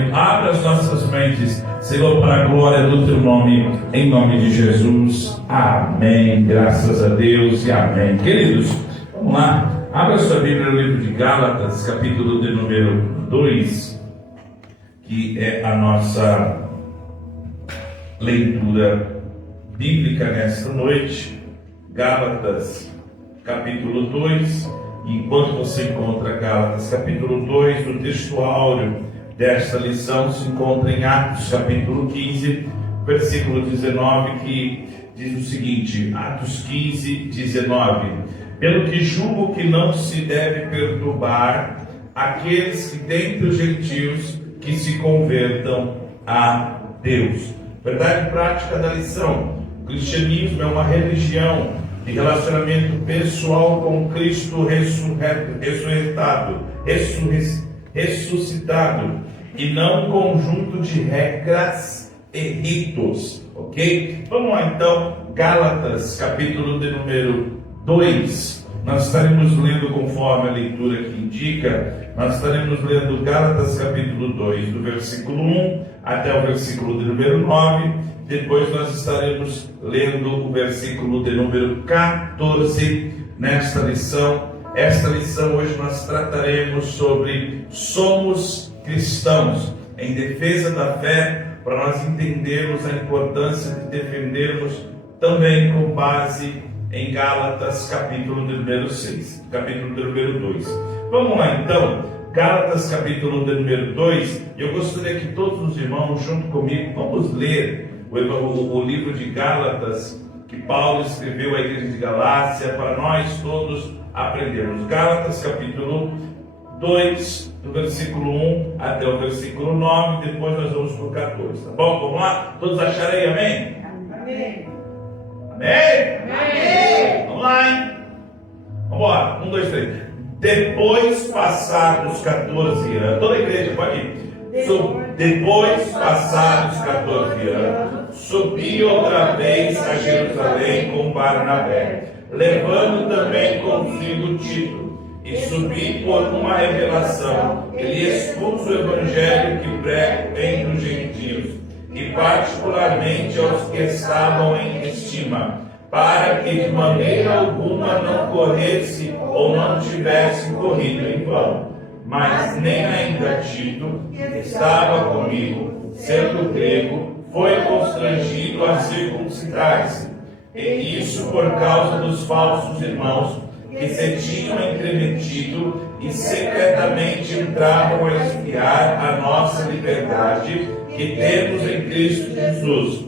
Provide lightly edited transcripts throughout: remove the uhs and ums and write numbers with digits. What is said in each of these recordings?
Pensamento. Abra as nossas mentes, Senhor, para a glória do Teu nome, em nome de Jesus. Amém. Graças a Deus e amém. Queridos, vamos lá. Abra sua Bíblia no livro de Gálatas, capítulo de número 2, que é a nossa leitura bíblica nesta noite. Gálatas, capítulo 2. Enquanto você encontra Gálatas, capítulo 2, o texto áureo desta lição se encontra em Atos, capítulo 15, versículo 19, que diz o seguinte: Atos 15, 19. Pelo que julgo que não se deve perturbar aqueles que dentre os gentios que se convertam a Deus. Verdade prática da lição: o cristianismo é uma religião de relacionamento pessoal com Cristo ressuscitado, e não um conjunto de regras e ritos, ok? Vamos lá então, Gálatas, capítulo de número 2. Nós estaremos lendo conforme a leitura que indica. Nós estaremos lendo Gálatas, capítulo 2, do versículo 1 até o versículo de número 9. Depois nós estaremos lendo o versículo de número 14 nesta lição. Esta lição hoje nós trataremos sobre somos cristãos, em defesa da fé, para nós entendermos a importância de defendermos também com base em Gálatas, capítulo de número 6, capítulo de número 2. Vamos lá então, Gálatas, capítulo de número 2. Eu gostaria que todos os irmãos, junto comigo, vamos ler o livro de Gálatas, que Paulo escreveu à igreja de Galácia, para nós todos aprendermos. Gálatas, capítulo 2, do versículo 1 até o versículo 9, depois nós vamos para o 14, tá bom? Vamos lá? Todos acharam aí, amém? Amém. Amém? Amém. Vamos lá, hein? Vamos embora. 1, 2, 3. Depois passados 14 anos, toda a igreja pode ir. Depois passados 14 anos, subi outra vez a Jerusalém com Barnabé, levando também consigo Tito, e subi por uma revelação, que lhe expus o evangelho que prego entre os gentios, e particularmente aos que estavam em estima, para que de maneira alguma não corresse ou não tivesse corrido em vão. Mas nem ainda Tito, que estava comigo, sendo grego, foi constrangido a circuncidar-se. E isso por causa dos falsos irmãos, que se tinham entremetido e secretamente entravam a espiar a nossa liberdade que temos em Cristo Jesus.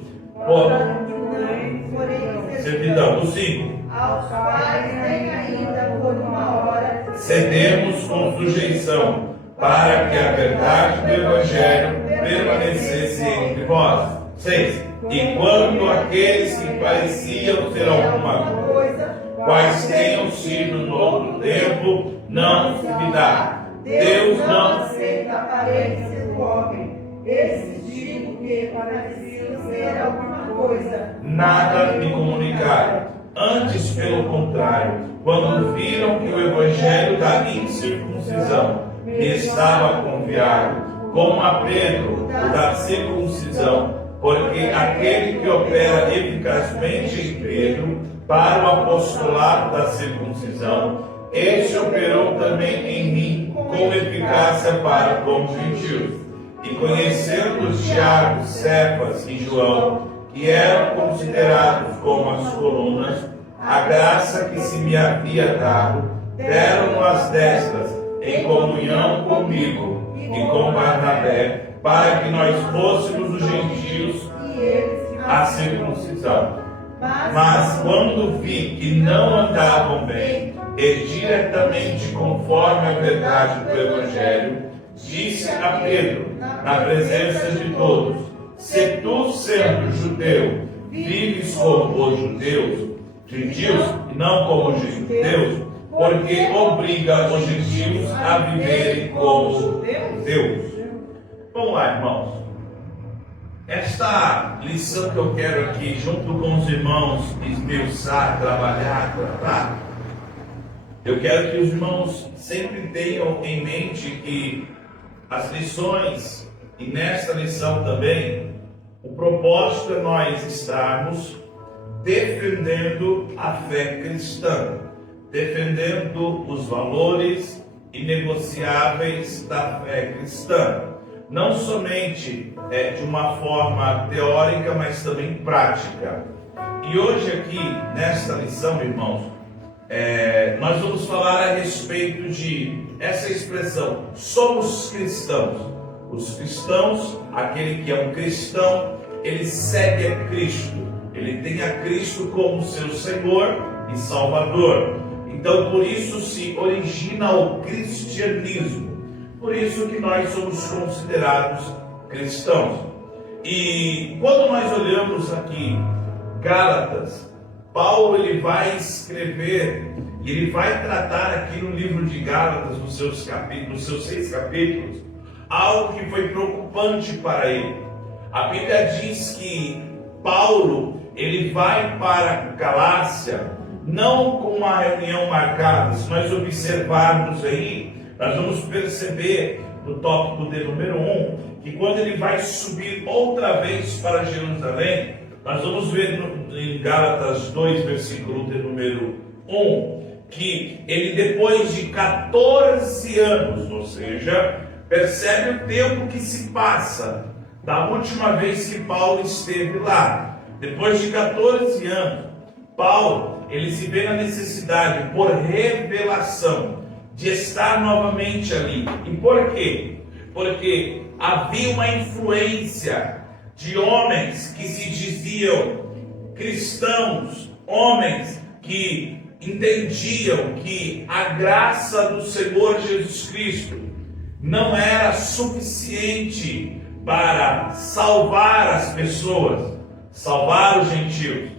Servidão do 5. Aos quais nem ainda por uma hora cedemos com sujeição, para que a verdade do Evangelho permanecesse entre vós. 6. E quando aqueles que pareciam ser alguma coisa, quais tenham sido no outro tempo, não se dá. Deus não aceita a aparência do homem. Esses digo que pareciam ser alguma coisa, nada me comunicaram. Antes, pelo contrário, quando viram que o evangelho da incircuncisão me estava confiado, como a Pedro, o da circuncisão, porque aquele que opera eficazmente em Pedro para o apostolado da circuncisão, este operou também em mim com eficácia para com os gentios. E conhecendo os Tiago, Cefas e João, que eram considerados como as colunas, a graça que se me havia dado, deram as destas em comunhão comigo e com Barnabé, para que nós fôssemos os gentios a circuncisão. Mas quando vi que não andavam bem e diretamente conforme a verdade do Evangelho, disse a Pedro, na presença de todos: se tu, sendo judeu, vives como os gentios, e não como os judeus, porque obriga os gentios a viverem como Deus. Vamos lá, irmãos. Esta lição que eu quero aqui, junto com os irmãos, esmiuçar, trabalhar, tratar, eu quero que os irmãos sempre tenham em mente que as lições e nesta lição também, o propósito é nós estarmos defendendo a fé cristã, defendendo os valores inegociáveis da fé cristã, não somente de uma forma teórica, mas também prática. E hoje aqui, nesta lição, irmãos, nós vamos falar a respeito de essa expressão, somos cristãos. Os cristãos, aquele que é um cristão, ele segue a Cristo, ele tem a Cristo como seu Senhor e Salvador. Então, por isso se origina o cristianismo, por isso que nós somos considerados cristãos. E quando nós olhamos aqui Gálatas, Paulo ele vai escrever, e ele vai tratar aqui no livro de Gálatas, nos seus 6 capítulos, algo que foi preocupante para ele. A Bíblia diz que Paulo ele vai para Galácia, não com uma reunião marcada. Se nós observarmos aí, nós vamos perceber no tópico de número 1, que quando ele vai subir outra vez para Jerusalém, nós vamos ver em Gálatas 2, versículo de número 1, que ele depois de 14 anos, ou seja, percebe o tempo que se passa da última vez que Paulo esteve lá. Depois de 14 anos, Paulo, ele se vê na necessidade, por revelação, de estar novamente ali. E por quê? Porque havia uma influência de homens que se diziam cristãos, homens que entendiam que a graça do Senhor Jesus Cristo não era suficiente para salvar as pessoas, salvar os gentios,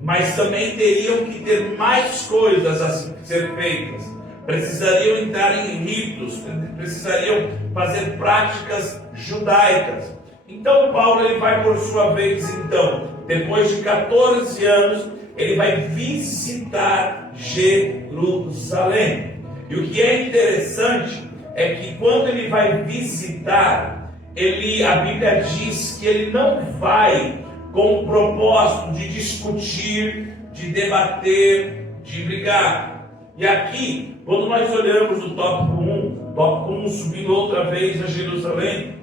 mas também teriam que ter mais coisas a ser feitas. Precisariam entrar em ritos, precisariam fazer práticas judaicas. Então Paulo ele vai por sua vez, então, depois de 14 anos, ele vai visitar Jerusalém. E o que é interessante é que quando ele vai visitar, a Bíblia diz que ele não vai com o propósito de discutir, de debater, de brigar. E aqui, quando nós olhamos o tópico 1 subindo outra vez a Jerusalém,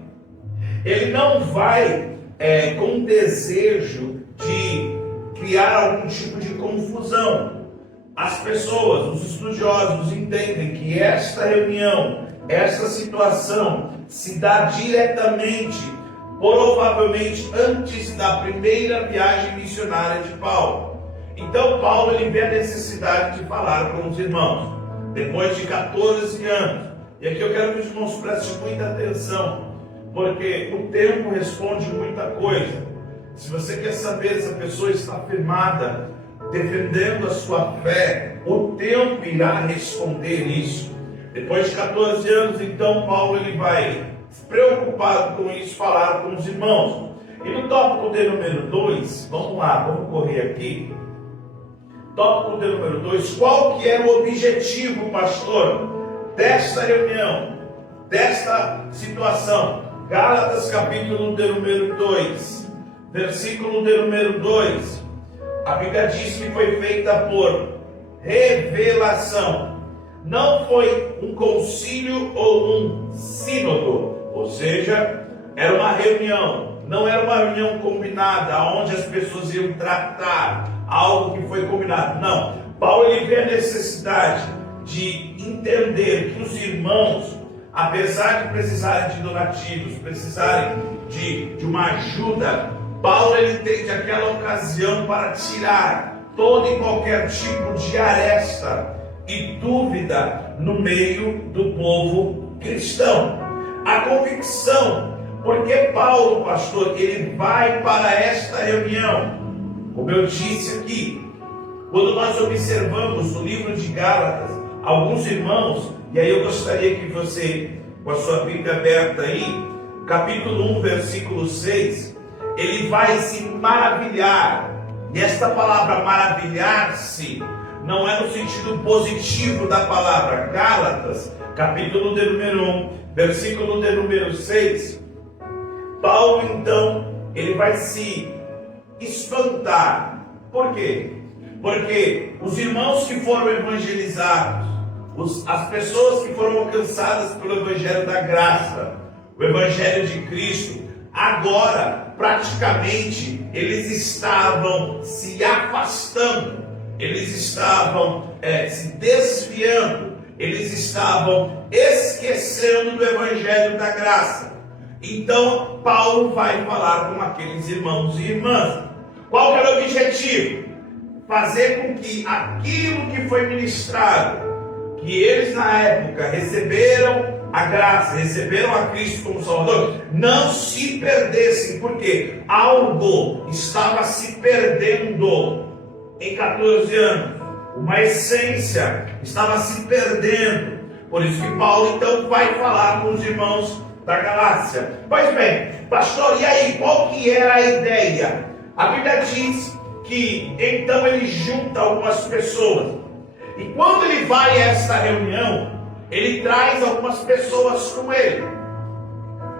ele não vai com desejo de criar algum tipo de confusão. As pessoas, os estudiosos entendem que esta reunião, esta situação se dá diretamente, provavelmente antes da primeira viagem missionária de Paulo. Então Paulo ele vê a necessidade de falar com os irmãos, depois de 14 anos. E aqui eu quero que os irmãos prestem muita atenção, porque o tempo responde muita coisa. Se você quer saber se a pessoa está firmada, defendendo a sua fé, o tempo irá responder isso. Depois de 14 anos, então, Paulo ele vai, preocupado com isso, falar com os irmãos. E no tópico de número 2, vamos lá, vamos correr aqui. Tópico de número 2, qual que era o objetivo, pastor, desta reunião, desta situação? Gálatas capítulo de número 2, versículo de número 2, a Bíblia diz que foi feita por revelação. Não foi um concílio ou um sínodo, ou seja, era uma reunião, não era uma reunião combinada, onde as pessoas iam tratar algo que foi combinado. Não, Paulo ele vê a necessidade de entender que os irmãos, apesar de precisarem de donativos, precisarem de uma ajuda, Paulo ele entende aquela ocasião para tirar todo e qualquer tipo de aresta e dúvida no meio do povo cristão. A convicção, porque Paulo, pastor, ele vai para esta reunião, como eu disse aqui, quando nós observamos no livro de Gálatas, alguns irmãos, e aí eu gostaria que você, com a sua Bíblia aberta aí, capítulo 1, versículo 6, ele vai se maravilhar. E esta palavra maravilhar-se não é no sentido positivo da palavra. Gálatas, capítulo de número 1, versículo de número 6, Paulo então, ele vai se espantar. Por quê? Porque os irmãos que foram evangelizados, as pessoas que foram alcançadas pelo Evangelho da Graça, o Evangelho de Cristo, agora praticamente eles estavam se afastando, eles estavam se desviando, eles estavam esquecendo do Evangelho da Graça. Então Paulo vai falar com aqueles irmãos e irmãs. Qual que era o objetivo? Fazer com que aquilo que foi ministrado, que eles na época receberam a graça, receberam a Cristo como Salvador, não se perdessem, porque algo estava se perdendo em 14 anos, uma essência estava se perdendo. Por isso que Paulo então vai falar com os irmãos da Galácia. Pois bem, pastor, e aí, qual que era a ideia? A Bíblia diz que então ele junta algumas pessoas, e quando ele vai a esta reunião, ele traz algumas pessoas com ele.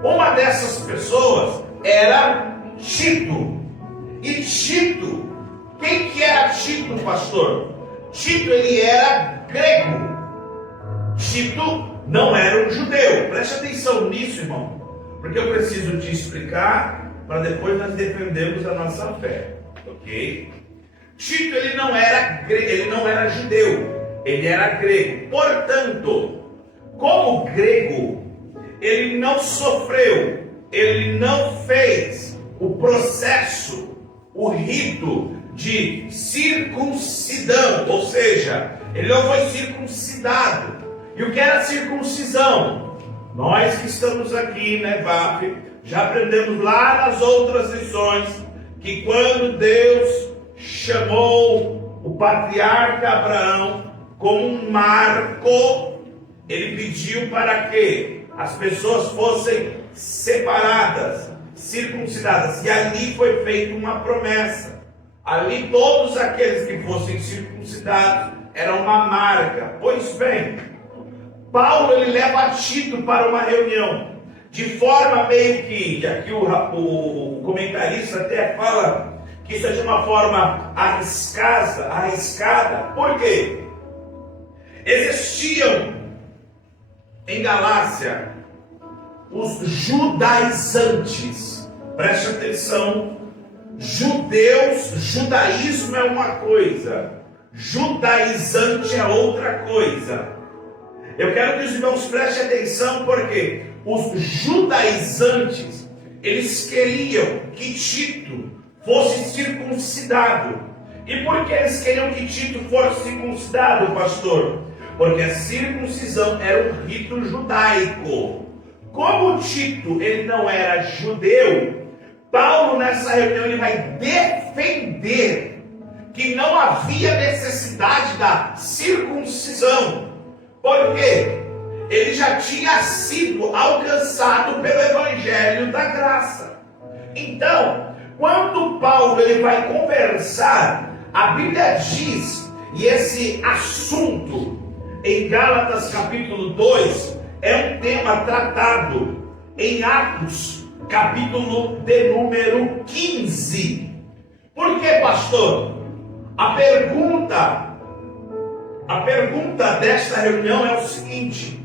Uma dessas pessoas era Tito. E Tito, quem que era Tito, pastor? Tito, ele era grego. Tito não era um judeu. Preste atenção nisso, irmão, porque eu preciso te explicar para depois nós defendermos a nossa fé, ok? Tito, ele não era judeu, ele era grego. Portanto, como grego, ele não sofreu, ele não fez o processo, o rito de circuncidão, ou seja, ele não foi circuncidado. E o que era circuncisão? Nós que estamos aqui, né, VAP, já aprendemos lá nas outras lições que quando Deus chamou o patriarca Abraão como um marco, ele pediu para que as pessoas fossem separadas, circuncidadas, e ali foi feita uma promessa. Ali todos aqueles que fossem circuncidados eram uma marca. Pois bem, Paulo ele leva Tito para uma reunião, de forma meio que aqui o comentarista até fala que isso é de uma forma arriscada. Por quê? Existiam em Galácia os judaizantes. Preste atenção, judaísmo é uma coisa, judaizante é outra coisa. Eu quero que os irmãos prestem atenção, porque os judaizantes, eles queriam que Tito fosse circuncidado. E por que eles queriam que Tito fosse circuncidado, pastor? Porque a circuncisão era um rito judaico. Como Tito ele não era judeu, Paulo nessa reunião ele vai defender que não havia necessidade da circuncisão. Por quê? Ele já tinha sido alcançado pelo Evangelho da Graça. Então, quando Paulo ele vai conversar, a Bíblia diz, e esse assunto em Gálatas capítulo 2 é um tema tratado em Atos capítulo de número 15. Por que, pastor? A pergunta desta reunião é o seguinte: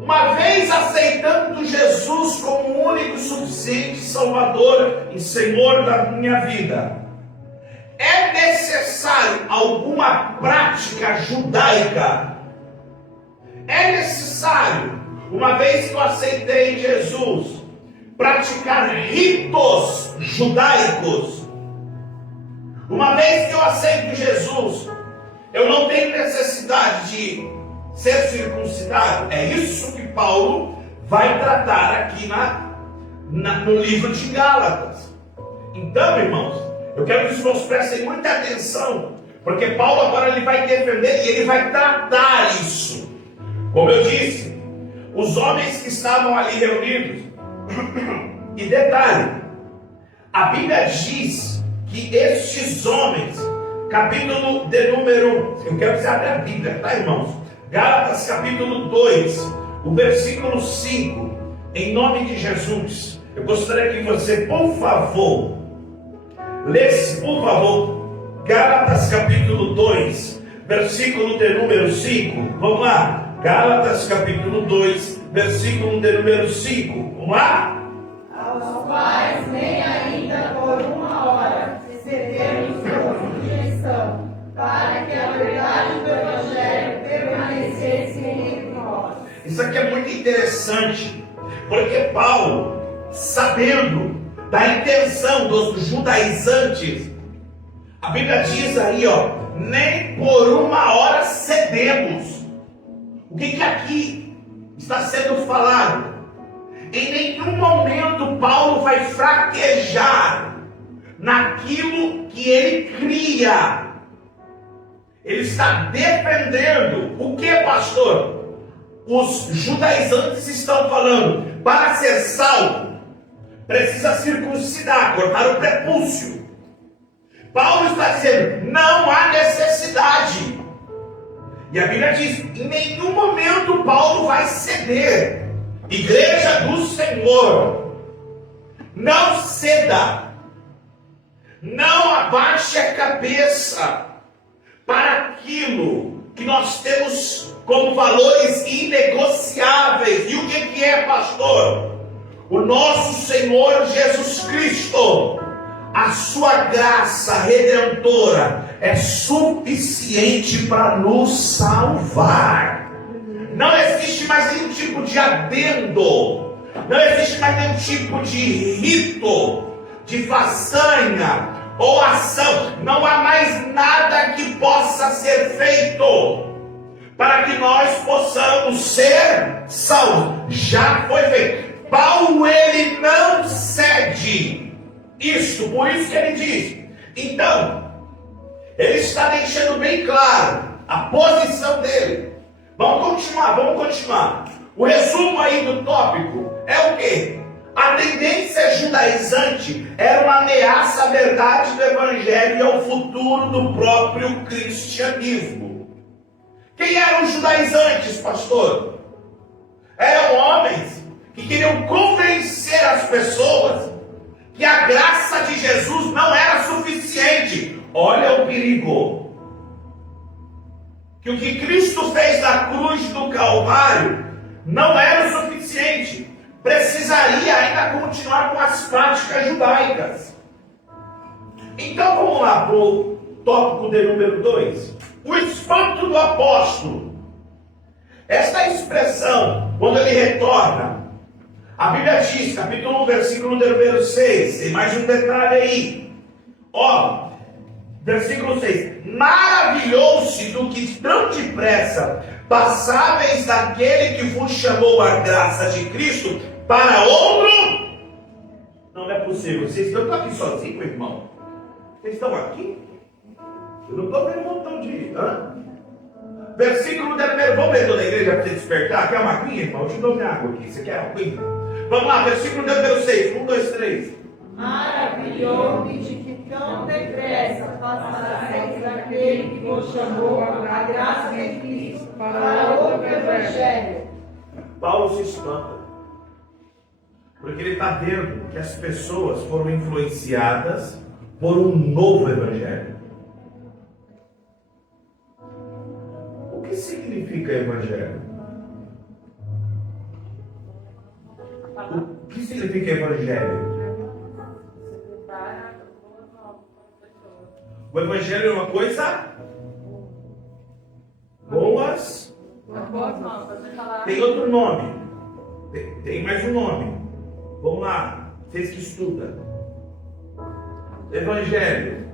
uma vez aceitando Jesus como o único, suficiente Salvador e Senhor da minha vida, é necessário alguma prática judaica? É necessário, uma vez que eu aceitei Jesus, praticar ritos judaicos? Uma vez que eu aceito Jesus, eu não tenho necessidade de ser circuncidado? É isso que Paulo vai tratar aqui no livro de Gálatas. Então, irmãos, eu quero que os irmãos prestem muita atenção, porque Paulo agora ele vai defender e ele vai tratar isso. Como eu disse, os homens que estavam ali reunidos, e detalhe, a Bíblia diz que estes homens, capítulo de número, eu quero que você abra a Bíblia, tá, irmãos? Gálatas capítulo 2, o versículo 5, em nome de Jesus, eu gostaria que você, por favor, lesse, por favor, Gálatas capítulo 2, versículo de número 5. Vamos lá. Gálatas capítulo 2, versículo de número 5. Vamos lá? Aos quais nem ainda por uma hora cedemos por sujeição, para que a verdade do Evangelho permanecesse entre nós. Isso aqui é muito interessante, porque Paulo, sabendo da intenção dos judaizantes, a Bíblia diz aí, nem por uma hora cedemos. O que aqui está sendo falado? Em nenhum momento Paulo vai fraquejar naquilo que ele cria. Ele está defendendo o que, pastor? Os judaizantes estão falando, para ser salvo, precisa circuncidar, cortar o prepúcio. Paulo está dizendo, não há necessidade. E a Bíblia diz, em nenhum momento Paulo vai ceder. Igreja do Senhor, não ceda, não abaixe a cabeça para aquilo que nós temos como valores inegociáveis. E o que é, pastor? O nosso Senhor Jesus Cristo. A sua graça redentora é suficiente para nos salvar. Não existe mais nenhum tipo de adendo, não existe mais nenhum tipo de rito, de façanha ou ação. Não há mais nada que possa ser feito para que nós possamos ser salvos. Já foi feito. Paulo, ele não cede isso, por isso que ele diz. Então, ele está deixando bem claro a posição dele. Vamos continuar. O resumo aí do tópico é o quê? A tendência judaizante era uma ameaça à verdade do Evangelho e ao futuro do próprio cristianismo. Quem eram os judaizantes, pastor? Eram homens que queriam convencer as pessoas que a graça de Jesus não era suficiente. Olha o perigo. Que o que Cristo fez na cruz do Calvário não era o suficiente. Precisaria ainda continuar com as práticas judaicas. Então vamos lá para o tópico de número 2. O espanto do apóstolo. Esta expressão, quando ele retorna, a Bíblia diz, capítulo 1, versículo de número 6, tem mais um detalhe aí. Versículo 6. Maravilhou-se do que tão depressa passáveis daquele que vos chamou a graça de Cristo para outro. Não é possível. Vocês estão aqui sozinhos, meu irmão? Vocês estão aqui? Eu não estou vendo um montão de... Versículo de número... Vamos ler toda a igreja para você despertar? Quer uma aguinha, irmão? Eu te dou minha água aqui. Você quer uma aguinha? Vamos lá, versículo de número 6. 1, 2, 3. Maravilhou-me de que tão depressa passareis daquele que vos chamou a graça de Cristo para outro Evangelho. Paulo se espanta, porque ele está vendo que as pessoas foram influenciadas por um novo Evangelho. O que significa Evangelho? O que significa Evangelho? O Evangelho é uma coisa boas. Tem outro nome. Tem mais um nome. Vamos lá. Vocês que estudam. Evangelho.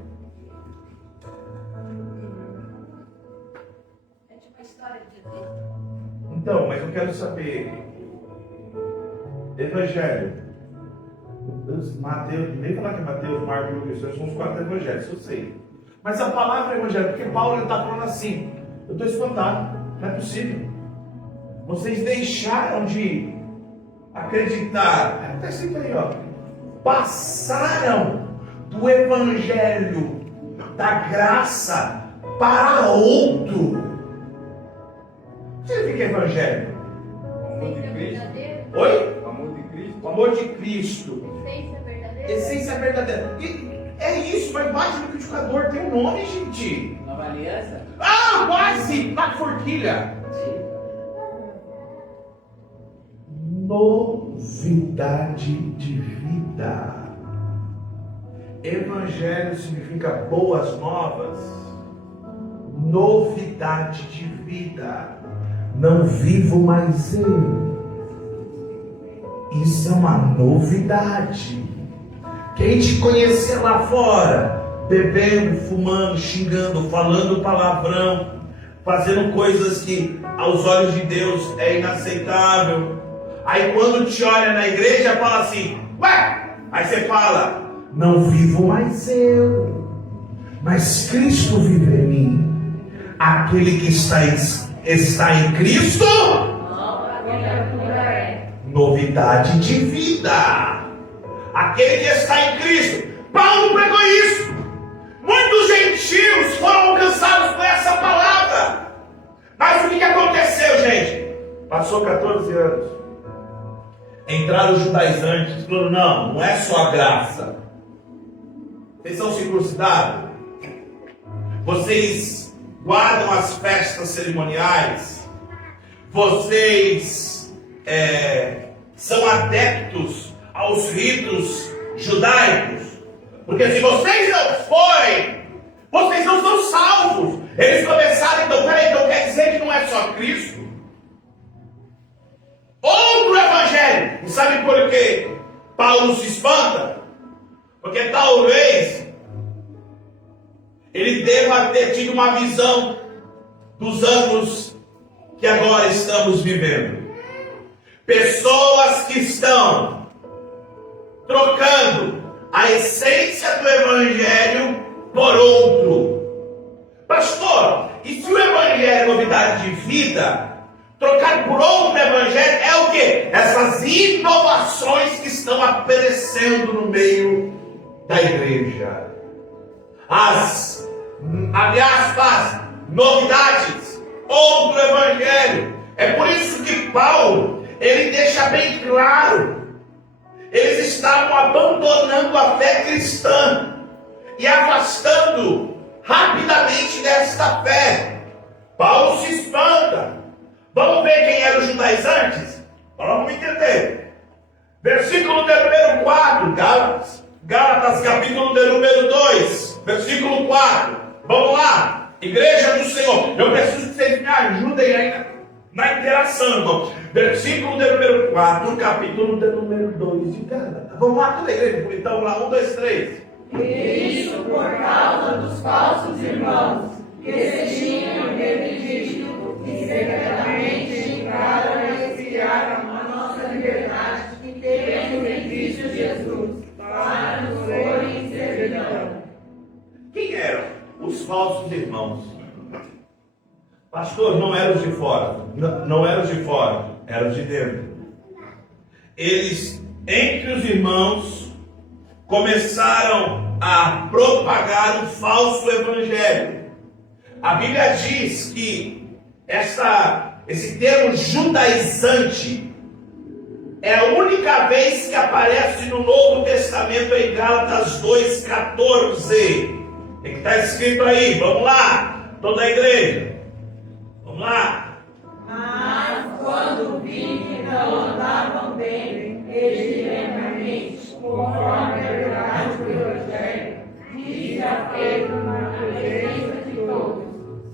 É tipo a história de Deus. Então, mas eu quero saber. Evangelho. Mateus, nem falar que Mateus, Marcos e Lucas são os 4 evangelhos, eu sei. Mas a palavra é evangelho, porque Paulo está falando assim, eu estou espantado, não é possível. Vocês deixaram de acreditar, está escrito aí, passaram do evangelho da graça para outro. O que significa evangelho? Amor de Cristo. Oi? Amor o amor de Cristo. Essência verdadeira. Essência verdadeira. E é isso, vai embaixo do liquidificador, tem um nome, gente. Nova aliança? Ah, quase! Na forquilha. Novidade de vida. Evangelho significa boas novas. Novidade de vida. Não vivo mais eu. Isso é uma novidade. Quem te conhecer lá fora, bebendo, fumando, xingando, falando palavrão, fazendo coisas que aos olhos de Deus é inaceitável. Aí quando te olha na igreja, fala assim, ué! Aí você fala, não vivo mais eu, mas Cristo vive em mim. Aquele que está em Cristo, novidade de vida. Aquele que está em Cristo. Paulo pregou isso. Muitos gentios foram alcançados por essa palavra. Mas o que aconteceu, gente? Passou 14 anos. Entraram os judaizantes. Falaram, não é só a graça. Vocês são circuncidados? Vocês guardam as festas cerimoniais? Vocês são adeptos aos ritos judaicos? Porque se vocês não forem, vocês não são salvos. Eles começaram, então quer dizer que não é só Cristo? Outro evangelho. E sabe por que Paulo se espanta? Porque talvez ele deva ter tido uma visão dos anos que agora estamos vivendo. Pessoas que estão trocando a essência do evangelho por outro. Pastor, e se o evangelho é novidade de vida, trocar por outro evangelho é o quê? Essas inovações que estão aparecendo no meio da igreja. As, abre aspas, novidades, outro evangelho. É por isso que Paulo, ele deixa bem claro, eles estavam abandonando a fé cristã e afastando rapidamente desta fé. Paulo se espanta. Vamos ver quem eram os judaizantes? Vamos entender. Versículo de número 4, Gálatas capítulo de número 2, versículo 4. Vamos lá, igreja do Senhor. Eu preciso que vocês me ajudem aí na interação, irmão. Versículo de número 4, capítulo de número 2 de Gálatas. Vamos lá, toda a igreja, então, lá, 1, 2, 3. E isso por causa dos falsos irmãos, que se tinham redigido e secretamente entraram a espiar a nossa liberdade que temos em Cristo Jesus, para nos porem em servidão. Quem eram os falsos irmãos? Pastor, não eram os de fora. Não eram os de fora, eram os de dentro. Eles, entre os irmãos, começaram a propagar um falso evangelho. A Bíblia diz que esse termo judaizante é a única vez que aparece no Novo Testamento em Gálatas 2,14. O que está escrito aí? Vamos lá, toda a igreja. Vamos lá. Mas quando vi que não andavam bem, regimentalmente, conforme a verdade do Evangelho, disse a Pedro na presença de todos: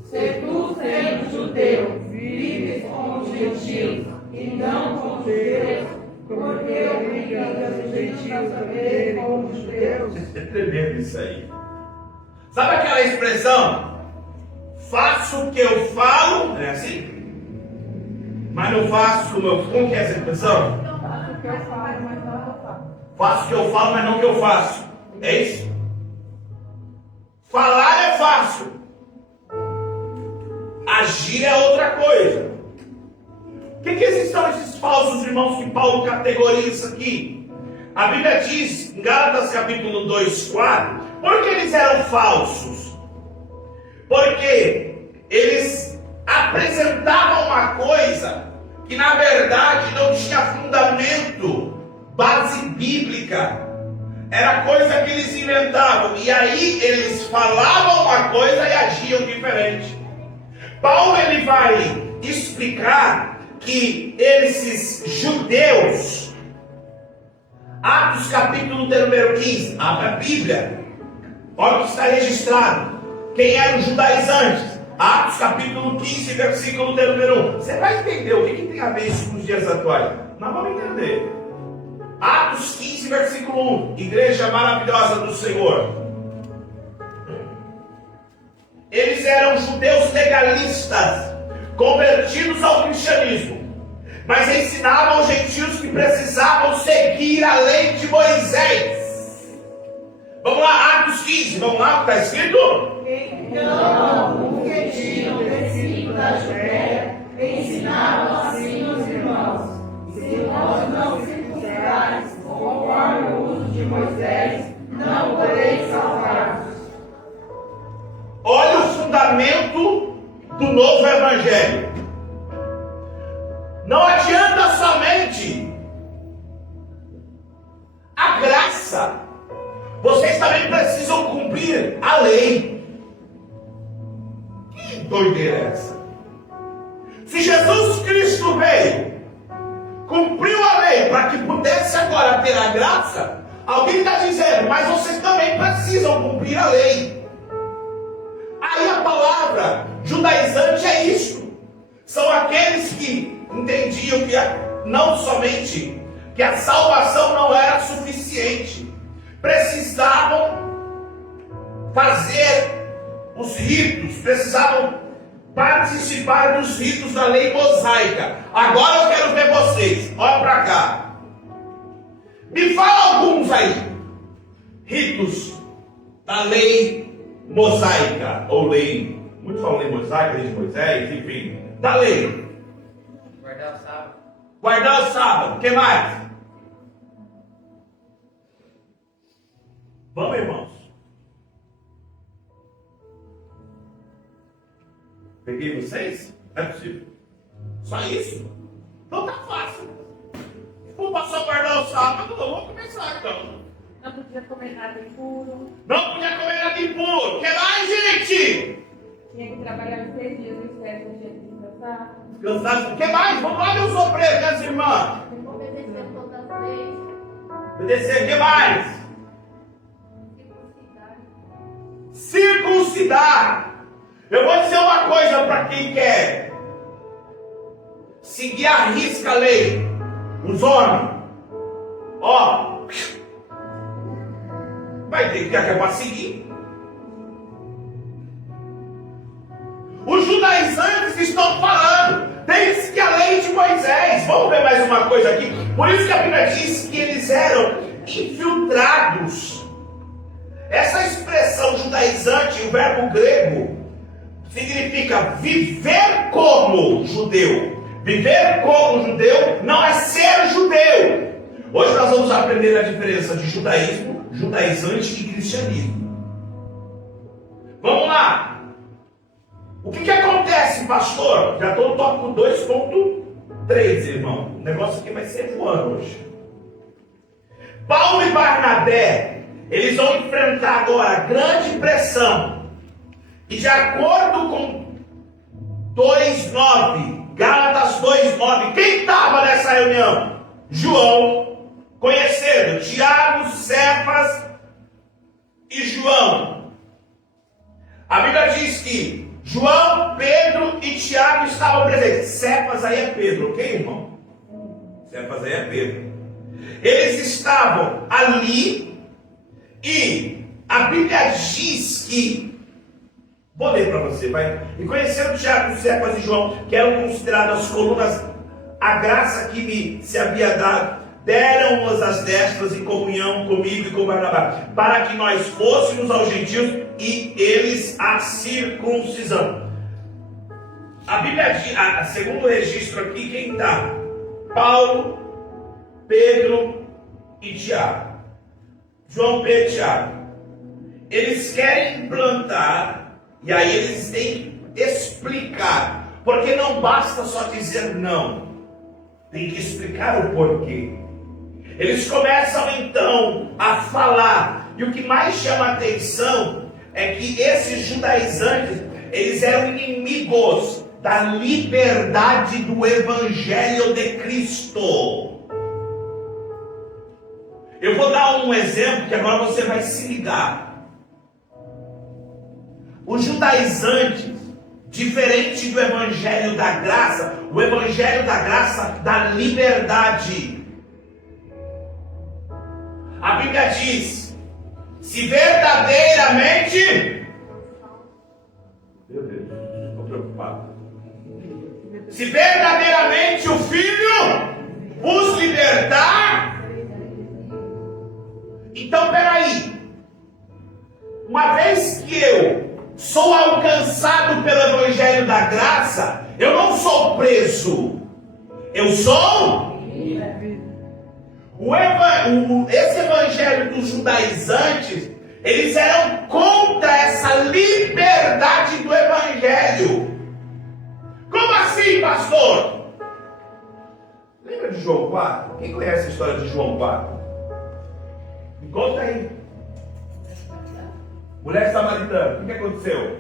se tu, sendo judeu, vives com os gentios e não com os judeus, porque obrigas os gentios a viver com os judeus? É tremendo isso aí. Sabe aquela expressão? Faço o que eu falo, é assim? Mas não faço como eu... Como que é essa expressão? Faço o que eu falo, mas não eu faço. Faço o que eu falo, mas não o que eu faço. É isso? Falar é fácil. Agir é outra coisa. O que são esses falsos irmãos que Paulo categoriza aqui? A Bíblia diz, em Gálatas capítulo 2, 4, por que eles eram falsos? Porque eles apresentavam uma coisa que na verdade não tinha fundamento base bíblica. Era coisa que eles inventavam. E aí eles falavam uma coisa e agiam diferente. Paulo ele vai explicar que esses judeus, Atos capítulo de número 15, abre a Bíblia, olha o que está registrado. Quem eram os judaizantes? Atos capítulo 15, versículo de número 1. Você vai entender o que tem a ver isso com os dias atuais? Nós vamos entender. Atos 15, versículo 1. Igreja maravilhosa do Senhor. Eles eram judeus legalistas, convertidos ao cristianismo, mas ensinavam aos gentios que precisavam seguir a lei de Moisés. Vamos lá, Atos 15, vamos lá, está escrito? Então, os que tinham descido da Judéia ensinavam assim os irmãos: se vós não circuncidares conforme o uso de Moisés, não podeis salvar-vos. Olha o fundamento do novo evangelho. Não adianta somente a graça. Vocês também precisam cumprir a lei. Que doideira é essa? Se Jesus Cristo veio, cumpriu a lei para que pudesse agora ter a graça, alguém está dizendo, mas vocês também precisam cumprir a lei. Aí a palavra judaizante é isso. São aqueles que entendiam que não somente que a salvação não era suficiente, precisavam fazer os ritos, precisavam participar dos ritos da lei mosaica. Agora eu quero ver vocês, olha para cá. Me fala alguns aí, ritos da lei mosaica, ou lei, muitos falam lei mosaica, lei de Moisés, enfim, da lei. Guardar o sábado. Guardar o sábado, o que mais? Vamos, irmãos. Peguei vocês? Não é possível. Só isso? Então tá fácil. Vou passar guardar o sábado, eu vou começar então. Não podia comer nada impuro. Não podia comer nada impuro. O que mais, gente? Tinha que trabalhar os 3 dias no exército, tinha que descansar. Descansar. O que mais? Vamos lá, meus obreiros, minhas irmãs. Obedecer todas as leis. Obedecer. O que mais? Circuncidar. Eu vou dizer uma coisa para quem quer seguir a risca a lei. Os homens. Ó. Vai ter que acabar seguir. Os judaizantes estão falando desde que a lei de Moisés. Vamos ver mais uma coisa aqui. Por isso que a Bíblia diz que eles eram infiltrados. Essa expressão judaizante, o verbo grego, significa viver como judeu. Viver como judeu não é ser judeu. Hoje nós vamos aprender a diferença de judaísmo, judaizante e cristianismo. Vamos lá. O que acontece, pastor? Já estou no tópico 2.3, irmão. O negócio aqui vai ser voando hoje. Paulo e Barnabé, eles vão enfrentar agora grande pressão. E de acordo com 2:9, Gálatas 2:9, quem estava nessa reunião? João, conhecendo Tiago, Cefas e João. A Bíblia diz que João, Pedro e Tiago estavam presentes. Cefas aí é Pedro, ok, irmão? Cefas aí é Pedro. Eles estavam ali e a Bíblia diz que, vou ler para você, vai. E conheceram Tiago, Cefas e João, que eram consideradas as colunas, a graça que me se havia dado, deram-nos as destras em comunhão comigo e com Barnabé, para que nós fôssemos aos gentios e eles a circuncisão. A Bíblia diz, segundo o registro aqui, quem está? Paulo, Pedro e Tiago. João, Pedro e Tiago. Eles querem implantar, e aí eles têm que explicar, porque não basta só dizer não, tem que explicar o porquê. Eles começam então a falar. E o que mais chama a atenção é que esses judaizantes, eles eram inimigos da liberdade do Evangelho de Cristo. Eu vou dar um exemplo que agora você vai se ligar. Os judaizantes, diferente do Evangelho da Graça, o Evangelho da Graça dá liberdade. A Bíblia diz: se verdadeiramente... Meu Deus, estou preocupado. Se verdadeiramente o Filho os libertar... Então, peraí. Uma vez que eu sou alcançado pelo Evangelho da Graça, eu não sou preso. Eu sou... Esse Evangelho dos judaizantes, eles eram contra essa liberdade do Evangelho. Como assim, pastor? Lembra de João 4? Quem conhece a história de João 4? Me conta aí. Mulher samaritana, o que aconteceu?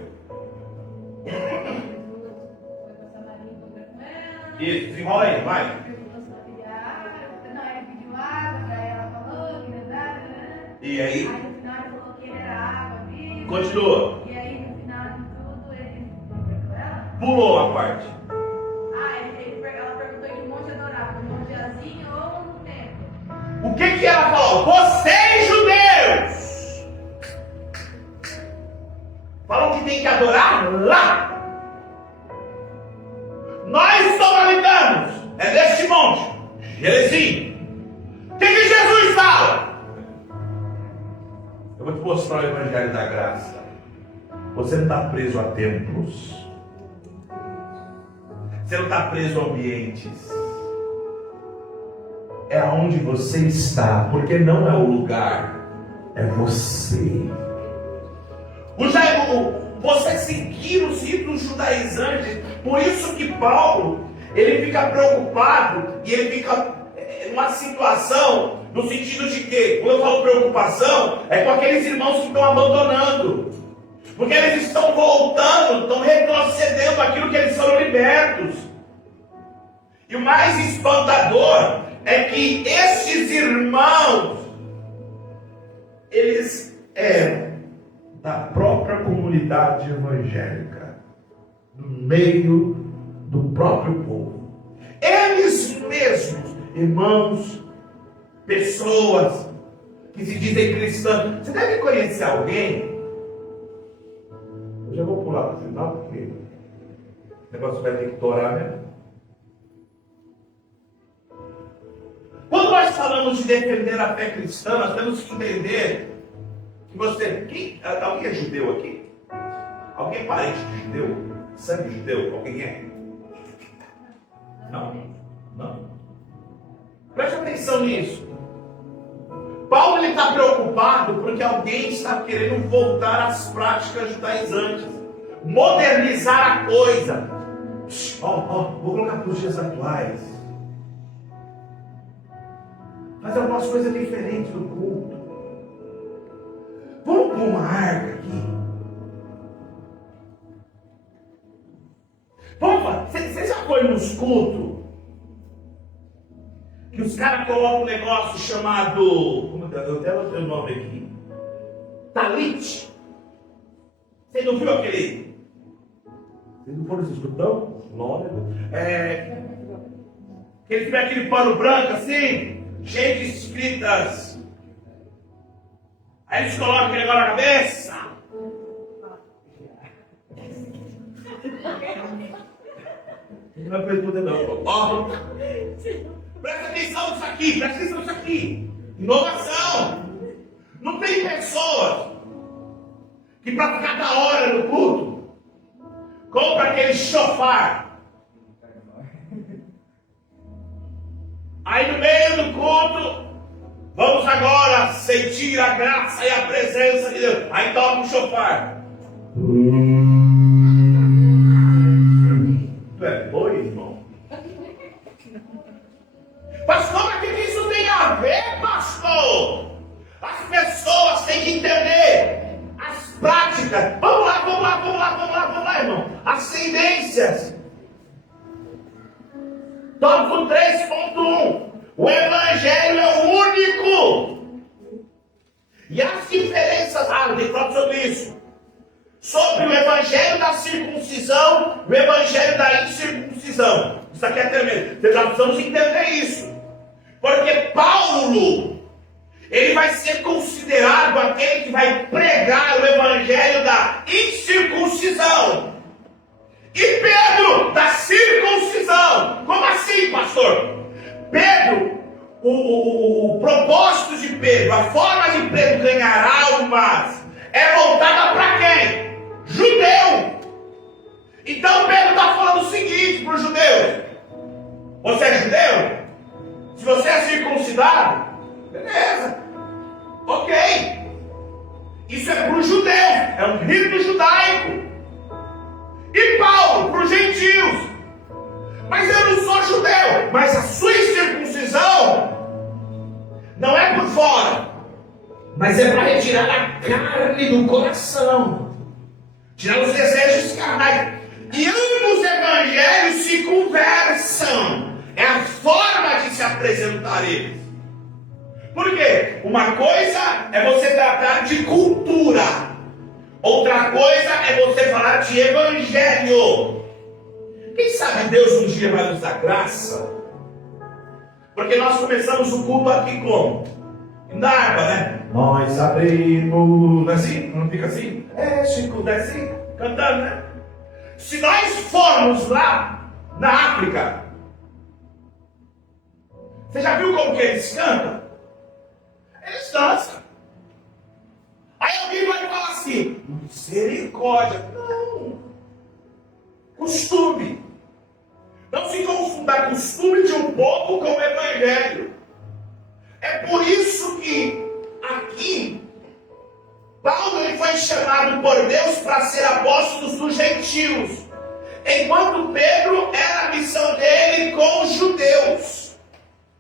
Isso, desenrola aí, vai. E aí? Aí no final ele falou que ele era água viva. Continua. E aí no final de tudo ele... Pulou a parte. Ela perguntou em que monte adorava, no monte Azinho ou no templo? O que ela falou? Vocês judeus falam que tem que adorar lá. Nós samaritanos é neste monte, Gerizim. O que Jesus fala? Eu vou te mostrar o Evangelho da Graça. Você não está preso a templos. Você não está preso a ambientes. É aonde você está, porque não é o lugar, é você. Você seguir os ritos judaizantes. Por isso que Paulo, ele fica preocupado e ele fica numa situação, no sentido de que, quando eu falo preocupação, é com aqueles irmãos que estão abandonando, porque eles estão voltando, estão retrocedendo aquilo que eles foram libertos. E o mais espantador é que esses irmãos, eles eram da própria comunidade evangélica, no meio do próprio povo. Eles mesmos, irmãos, pessoas que se dizem cristãs. Você deve conhecer alguém. Eu já vou pular para o final, porque o negócio vai ter que torar mesmo. Quando nós falamos de defender a fé cristã, nós temos que entender que você... Alguém é judeu aqui? Alguém é parente de judeu? Sangue judeu? Alguém é? Não? Não? Preste atenção nisso. Paulo está preocupado porque alguém está querendo voltar às práticas judaizantes, modernizar a coisa. Vou colocar para os dias atuais. Fazer algumas coisas diferentes do culto. Vamos pôr uma arca aqui. Você já foi nos cultos que os caras colocam um negócio chamado... Eu até botei o nome aqui. Talit. Você não viu aquele... Vocês não foram nos escutão? Glória a Deus. Que ele tiver aquele pano branco assim, cheio de escritas. Aí eles colocam aquele negócio na cabeça. Não vai perguntar não. Ó. Presta atenção nisso aqui, presta atenção nisso aqui. Inovação. Não tem pessoas que para ficar da hora no culto, compra aquele chofar. Aí no meio do culto, vamos agora sentir a graça e a presença de Deus. Aí toca o chofar. Tu é boi, irmão? Pastor, mas o que isso tem a ver ascendências. Tópico 3.1. O Evangelho é o único. E as diferenças, tem que falar sobre isso. Sobre o Evangelho da circuncisão, o Evangelho da incircuncisão. Isso aqui é tremendo. Nós precisamos entender isso. Porque Paulo, ele vai ser considerado aquele que vai pregar o Evangelho da incircuncisão. E Pedro, da circuncisão. Como assim, pastor? Pedro, o propósito de Pedro, a forma de Pedro ganhar almas, é voltada para quem? Judeu. Então Pedro está falando o seguinte para os judeus: você é judeu? Se você é circuncidado, beleza, ok. Isso é para os judeus, é um rito judaico. E Paulo, para os gentios. Mas eu não sou judeu. Mas a sua circuncisão não é por fora, mas é para retirar a carne do coração, tirar os desejos carnais. E ambos evangelhos se conversam. É a forma de se apresentar eles. Por quê? Uma coisa é você tratar de cultura, outra coisa é você falar de evangelho. Quem sabe Deus um dia vai nos dar graça? Porque nós começamos o culto aqui como? Na harpa, né? Nós abrimos, não é assim? Não fica assim? É, Chico, não é assim? Cantando, né? Se nós formos lá na África, você já viu como que eles cantam? Eles dançam. Aí alguém vai falar assim: misericórdia. Não. Costume. Não se confunda costume de um povo com o evangelho. É por isso que aqui Paulo ele foi chamado por Deus para ser apóstolo dos gentios, enquanto Pedro era a missão dele com os judeus.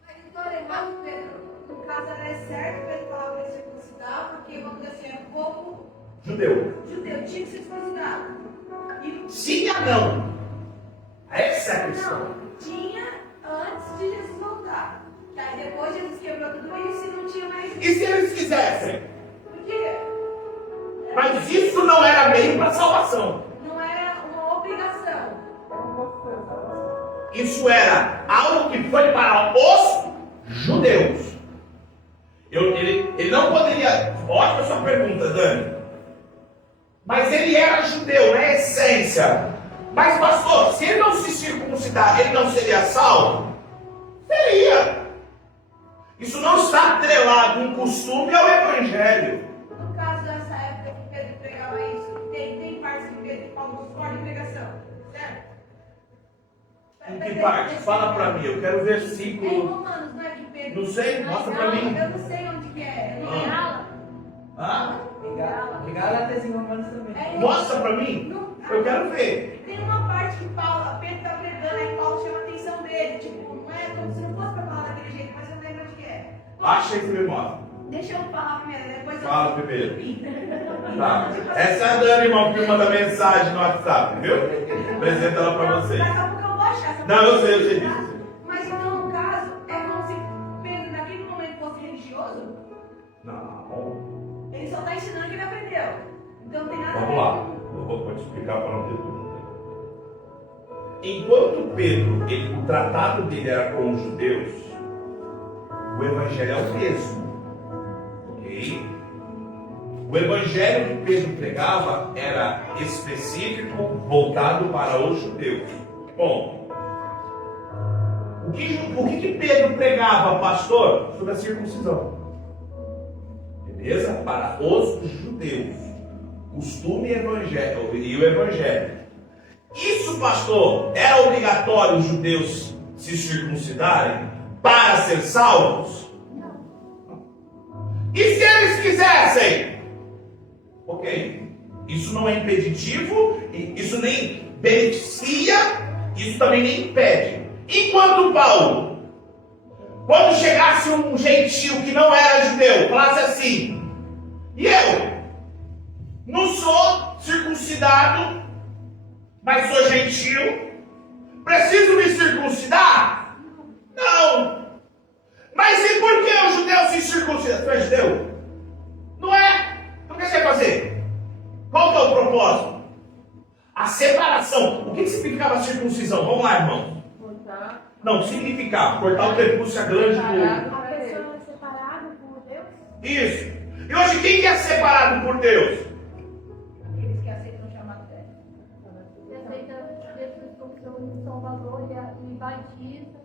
Mas então, irmão, Pedro, no caso era certo Pedro falar para circuncidar, porque vamos dizer assim, é um povo Judeu. judeu, tinha que se circuncidar. Tinha não. Essa é a questão. Não, tinha antes de Jesus voltar. Que aí depois Jesus quebrou tudo isso e não tinha mais. E se eles quisessem? Porque Mas isso não era meio para salvação. não era uma obrigação. Isso era algo que foi para os judeus. Ele não poderia. Ótima sua pergunta, Dani. Mas ele era judeu, na essência. Mas, pastor, se ele não se circuncidar, ele não seria salvo? Seria. Isso não está atrelado um costume ao evangelho. No caso dessa época que Pedro pregava isso, tem partes que Pedro e Paulo discordam de pregação, certo? Em que parte? Fala para mim, eu quero É em versículo. Romanos, não é que Pedro. Não sei, mostra para mim. Eu não sei onde que é. É em Gala? Ah, Em Gálatas e Romanos também. É em- mostra para mim. Não- Eu quero ver. Tem uma parte que Pedro está pregando, aí Paulo chama a atenção dele. Tipo, não é como se não fosse para falar daquele jeito, mas eu não lembro onde que é. Acha que me mostra. Deixa eu falar primeiro, depois eu. Fala primeiro. Tá. Essa é a Dani, irmão, que me manda mensagem no WhatsApp, viu? Apresenta ela para vocês. Daqui a pouco eu vou achar essa Não, eu sei disso. Mas então, no caso, é como se Pedro, naquele momento, fosse religioso. Não. Ele só está ensinando o que ele aprendeu. Então não tem nada a ver. Vamos lá. Eu vou te explicar para não ter dúvida. Enquanto Pedro, o tratado dele era com os judeus, o evangelho é o mesmo. Ok? O evangelho que Pedro pregava era específico, voltado para os judeus. Bom, o que Pedro pregava, pastor? Sobre a circuncisão. Beleza? Para os judeus. Costume e o evangelho. Isso, pastor, era obrigatório os judeus se circuncidarem para ser salvos? Não. E se eles quisessem? Ok. Isso não é impeditivo, isso nem beneficia, isso também nem impede. Enquanto Paulo, quando chegasse um gentio que não era judeu, falasse assim: e eu não sou circuncidado, Mas sou gentil? Preciso me circuncidar? Não. Mas e por que o judeu se circuncida? Tu é judeu? Não é? Então o que você vai fazer? Qual que é o propósito? A separação. O que significava a circuncisão? Vamos lá, irmão. Cortar. Não, significava cortar o prepúcio, a glande do... A pessoa é separada por Deus? Isso. E hoje quem que é separado por Deus? Aqueles que aceitam chamar de fé. Que aceita Jesus como seu Salvador e batiza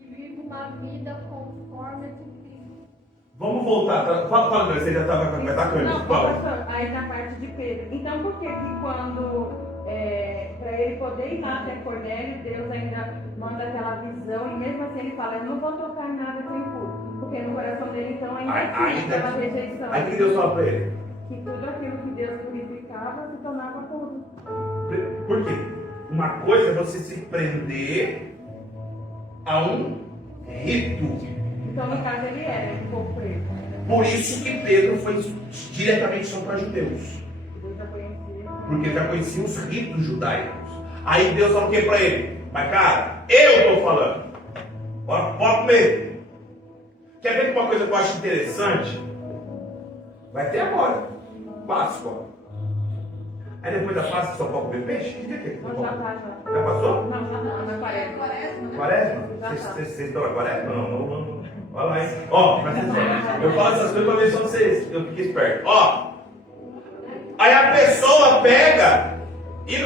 e vive uma vida conforme a de Cristo. Vamos voltar. Fala, você já estava com a câmera. Não, pastor, aí na parte de Pedro. Então, por que quando, para ele poder ir lá até Cornélio, Deus ainda manda aquela visão, e mesmo assim ele fala, eu não vou tocar nada com impuro, porque no coração dele, então, ainda tinha aquela rejeição. Aí que Deus fala para ele? Que tudo aquilo que Deus purificava se tornava puro. Por quê? Uma coisa é você se prender a um rito. Então, no caso, ele ficou preso. Por isso que Pedro foi diretamente só para judeus. Deus já conhecia. Porque já conhecia os ritos judaicos. Aí Deus fala o que para ele? Mas cara, eu estou falando. Bora comer. Quer ver uma coisa que eu acho interessante? Vai ter agora. Páscoa. Aí depois da Páscoa só pode comer peixe? Que dia que é? Não, já tá, já. Já passou? Não, já não, na quaresma. Quaresma? Vocês estão na quaresma? Não. Olha lá, hein? Ó, presta atenção. Eu falo essas coisas para ver se vocês. Eu fiquei esperto. Ó. Aí a pessoa pega e.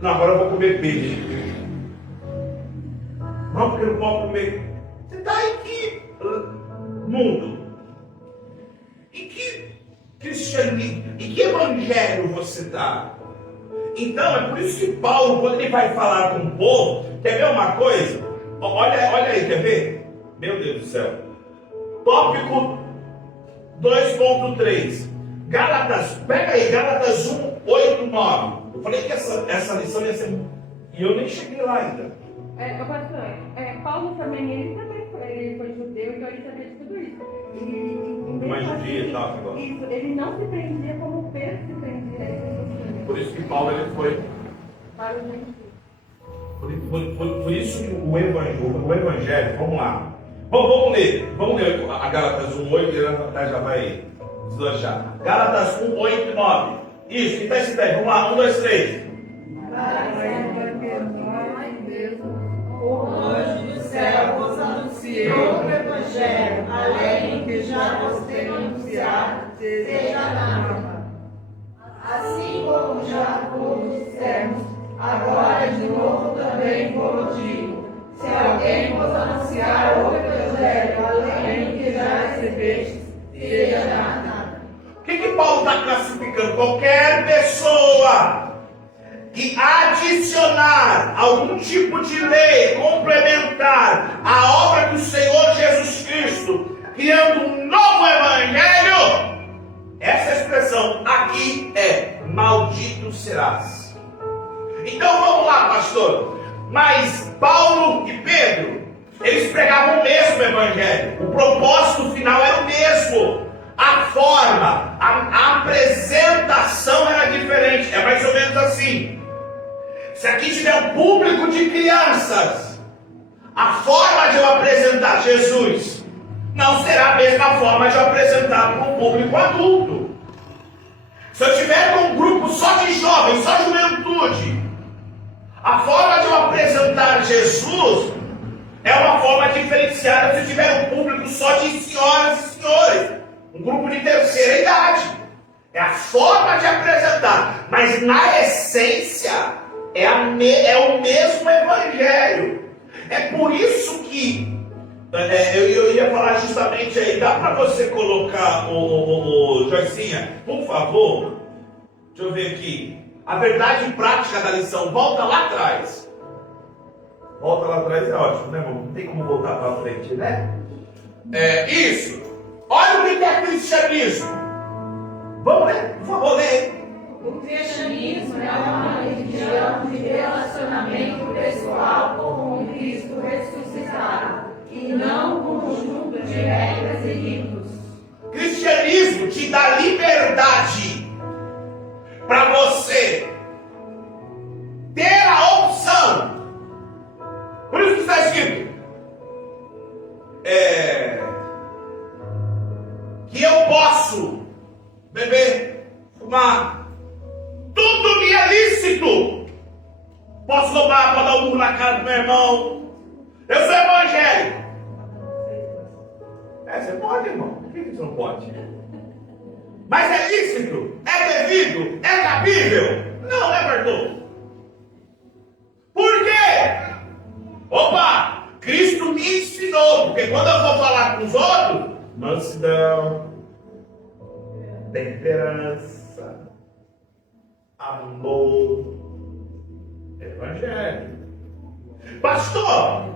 Não, agora eu vou comer peixe. Não, porque eu não posso comer. Você está em que mundo? Em que cristianismo? Em que evangelho você está? Então, é por isso que Paulo, quando ele vai falar com o povo, quer ver uma coisa? Olha aí, quer ver? Meu Deus do céu. Tópico 2.3. Gálatas, pega aí, Gálatas 1, 8, 9. Eu falei que essa lição ia ser... E eu nem cheguei lá ainda. Pastor, Paulo também, ele foi judeu, então ele sabia de tudo isso. Mais judia e tal, negócio. Isso, ele não se prendia como Pedro se prendia a isso. Por isso que Paulo ele foi... Para os gentios. Por isso que o evangelho, vamos lá. Vamos ler a Gálatas 1, 8, e já vai deslanchar. Gálatas 1, 8 e 9. Isso, que está escrito aí? Vamos lá, 1, 2, 3. O anjo do céu vos anunciou o Evangelho, além do que já vos tenho anunciado, seja anátema. Assim como já vos dissemos, agora de novo também vos digo: se alguém vos anunciar o Evangelho, além do que já recebestes, seja anátema. O que Paulo está classificando? Qualquer pessoa que adicionar algum tipo de lei complementar à obra do Senhor Jesus Cristo, criando um novo evangelho, essa expressão aqui é maldito serás. Então vamos lá, pastor. Mas Paulo e Pedro, eles pregavam o mesmo evangelho. O propósito final era o mesmo. A forma, a apresentação era diferente. É mais ou menos assim. Se aqui tiver um público de crianças, a forma de eu apresentar Jesus não será a mesma forma de eu apresentar para um público adulto. Se eu tiver um grupo só de jovens, só juventude, a forma de eu apresentar Jesus é uma forma diferenciada se eu tiver um público só de senhoras e senhores, um grupo de terceira idade. É a forma de apresentar, mas na essência é o mesmo evangelho. É por isso que eu ia falar justamente aí. Dá para você colocar o Joicinha, por favor? Deixa eu ver aqui. A verdade prática da lição. Volta lá atrás. Volta lá atrás é ótimo, né, irmão? Não tem como voltar para frente, né? Isso. Olha o que é cristianismo. Vamos ler, por favor, lê. O cristianismo é uma religião de relacionamento pessoal com o Cristo ressuscitado, e não um conjunto de regras e ritos. Cristianismo te dá liberdade para você lícito. Posso roubar, posso dar um murro na cara do meu irmão. Eu sou evangélico. Você pode, irmão. Por que você não pode? Mas é lícito? É devido? É cabível? Não, né, pastor? Por quê? Opa! Cristo me ensinou, porque quando eu vou falar com os outros, mansidão, temperança, amor, evangelho. Pastor,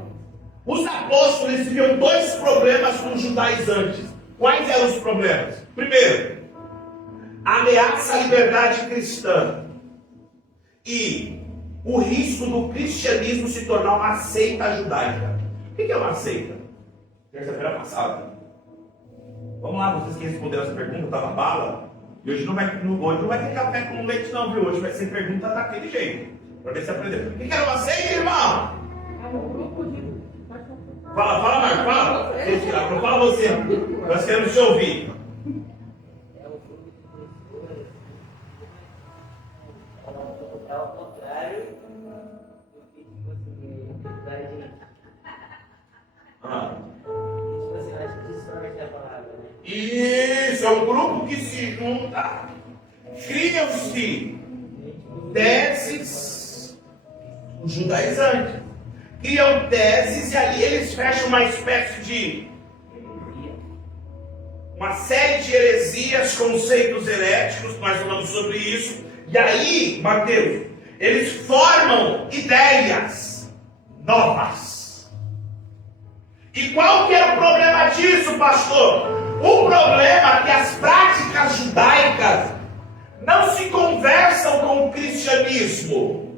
os apóstolos viam dois problemas com os judaizantes. Quais eram os problemas? Primeiro, ameaça à liberdade cristã e o risco do cristianismo se tornar uma seita judaica. O que é uma seita? Terça-feira passada. Vamos lá, vocês que responderam essa pergunta, está na bala. E hoje não vai ter café com leite não, viu? Hoje vai ser pergunta daquele jeito. Para ver se aprendeu. O que era uma seita, irmão? É um grupo de... Fala, Marco, fala. Fala você. Nós queremos te ouvir. É ao contrário do que, tipo assim, da gente. Tipo assim, acho que distorce a palavra, né? Isso, é um grupo que se junta. Criam-se teses, os judaizantes. Criam teses e ali eles fecham uma espécie de uma série de heresias, conceitos heréticos, nós falamos sobre isso. E aí, Mateus, eles formam ideias novas. E qual que é o problema disso, pastor? O problema é que as práticas judaicas não se conversam com o cristianismo.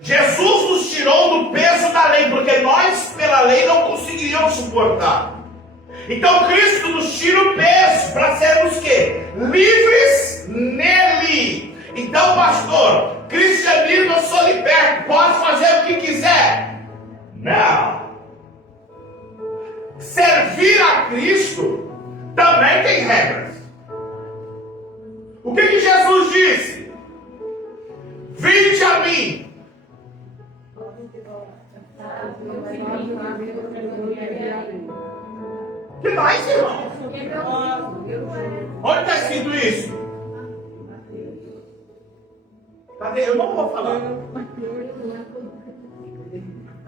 Jesus nos tirou do peso da lei, porque nós, pela lei, não conseguiríamos suportar. Então Cristo nos tira o peso para sermos quê? Livres nele. Então, pastor, cristianismo, eu sou liberto, posso fazer o que quiser? Não. Servir a Cristo também tem regras. O que Jesus disse? Vinde a mim. Que mais, irmão? Onde está escrito isso? Cadê? Eu não vou falar.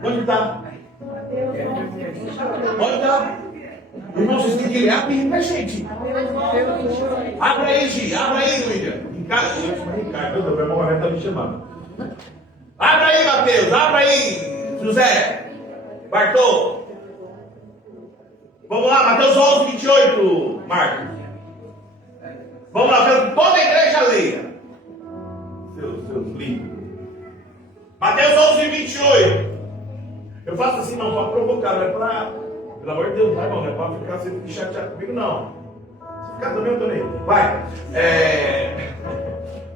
Onde está? Onde está? Irmão, vocês têm que ler a Bíblia, gente. Abra aí, Gi. Abra aí, William. Ricardo, meu irmão vai estar me chamando. Abra aí, Mateus. Abra aí, José. Bartô. Vamos lá, Mateus 11, 28, Marcos. Vamos lá, toda a igreja leia. Seus lindos. Mateus 11, 28. Eu faço assim, não, para provocar, não é para... Pelo amor de Deus, não é, irmão, não é para ficar sempre chateado comigo, não. Se ficar também, eu tô nem. Vai.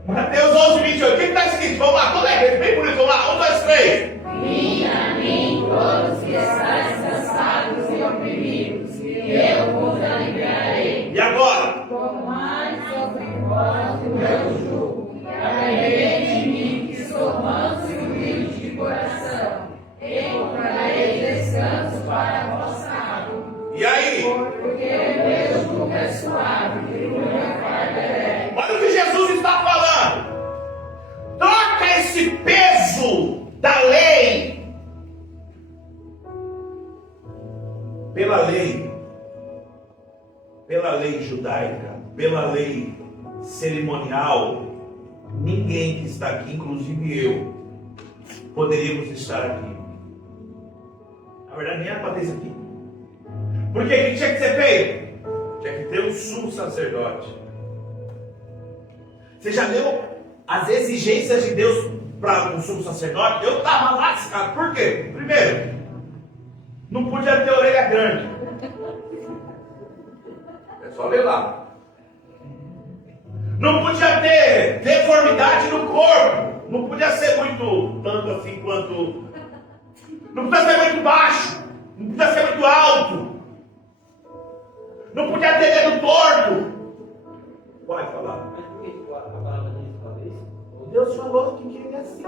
Mateus 11, 28. O que está escrito? Vamos lá, toda a igreja, bem bonito, vamos lá. 1, 2, 3. Vinde a mim, todos que estáis cansados e oprimidos, e eu vos aliviarei. E agora? Tomai sobre vós o meu jugo, e aprendei de mim, que sou manso e humilde de coração, e encontrarei descanso para a vossa alma. E aí? Porque o meu jugo é suave, e o meu fardo é leve. Olha o que Jesus está falando. Troca esse peso da lei pela lei judaica, pela lei cerimonial. Ninguém que está aqui, inclusive eu, poderíamos estar aqui. Na verdade, nem era para ter isso aqui. Porque o que tinha que ser feito? Tinha que ter um sumo sacerdote. Você já leu as exigências de Deus para um sumo sacerdote? Eu estava lascado. Por quê? Primeiro, não podia ter orelha grande. É só ler lá. Não podia ter deformidade no corpo. Não podia ser muito, tanto assim quanto... Não podia ser muito baixo. Não podia ser muito alto. Não podia ter dedo torto. Pode falar. Mas por que a palavra diz uma vez? Deus falou que ele é assim.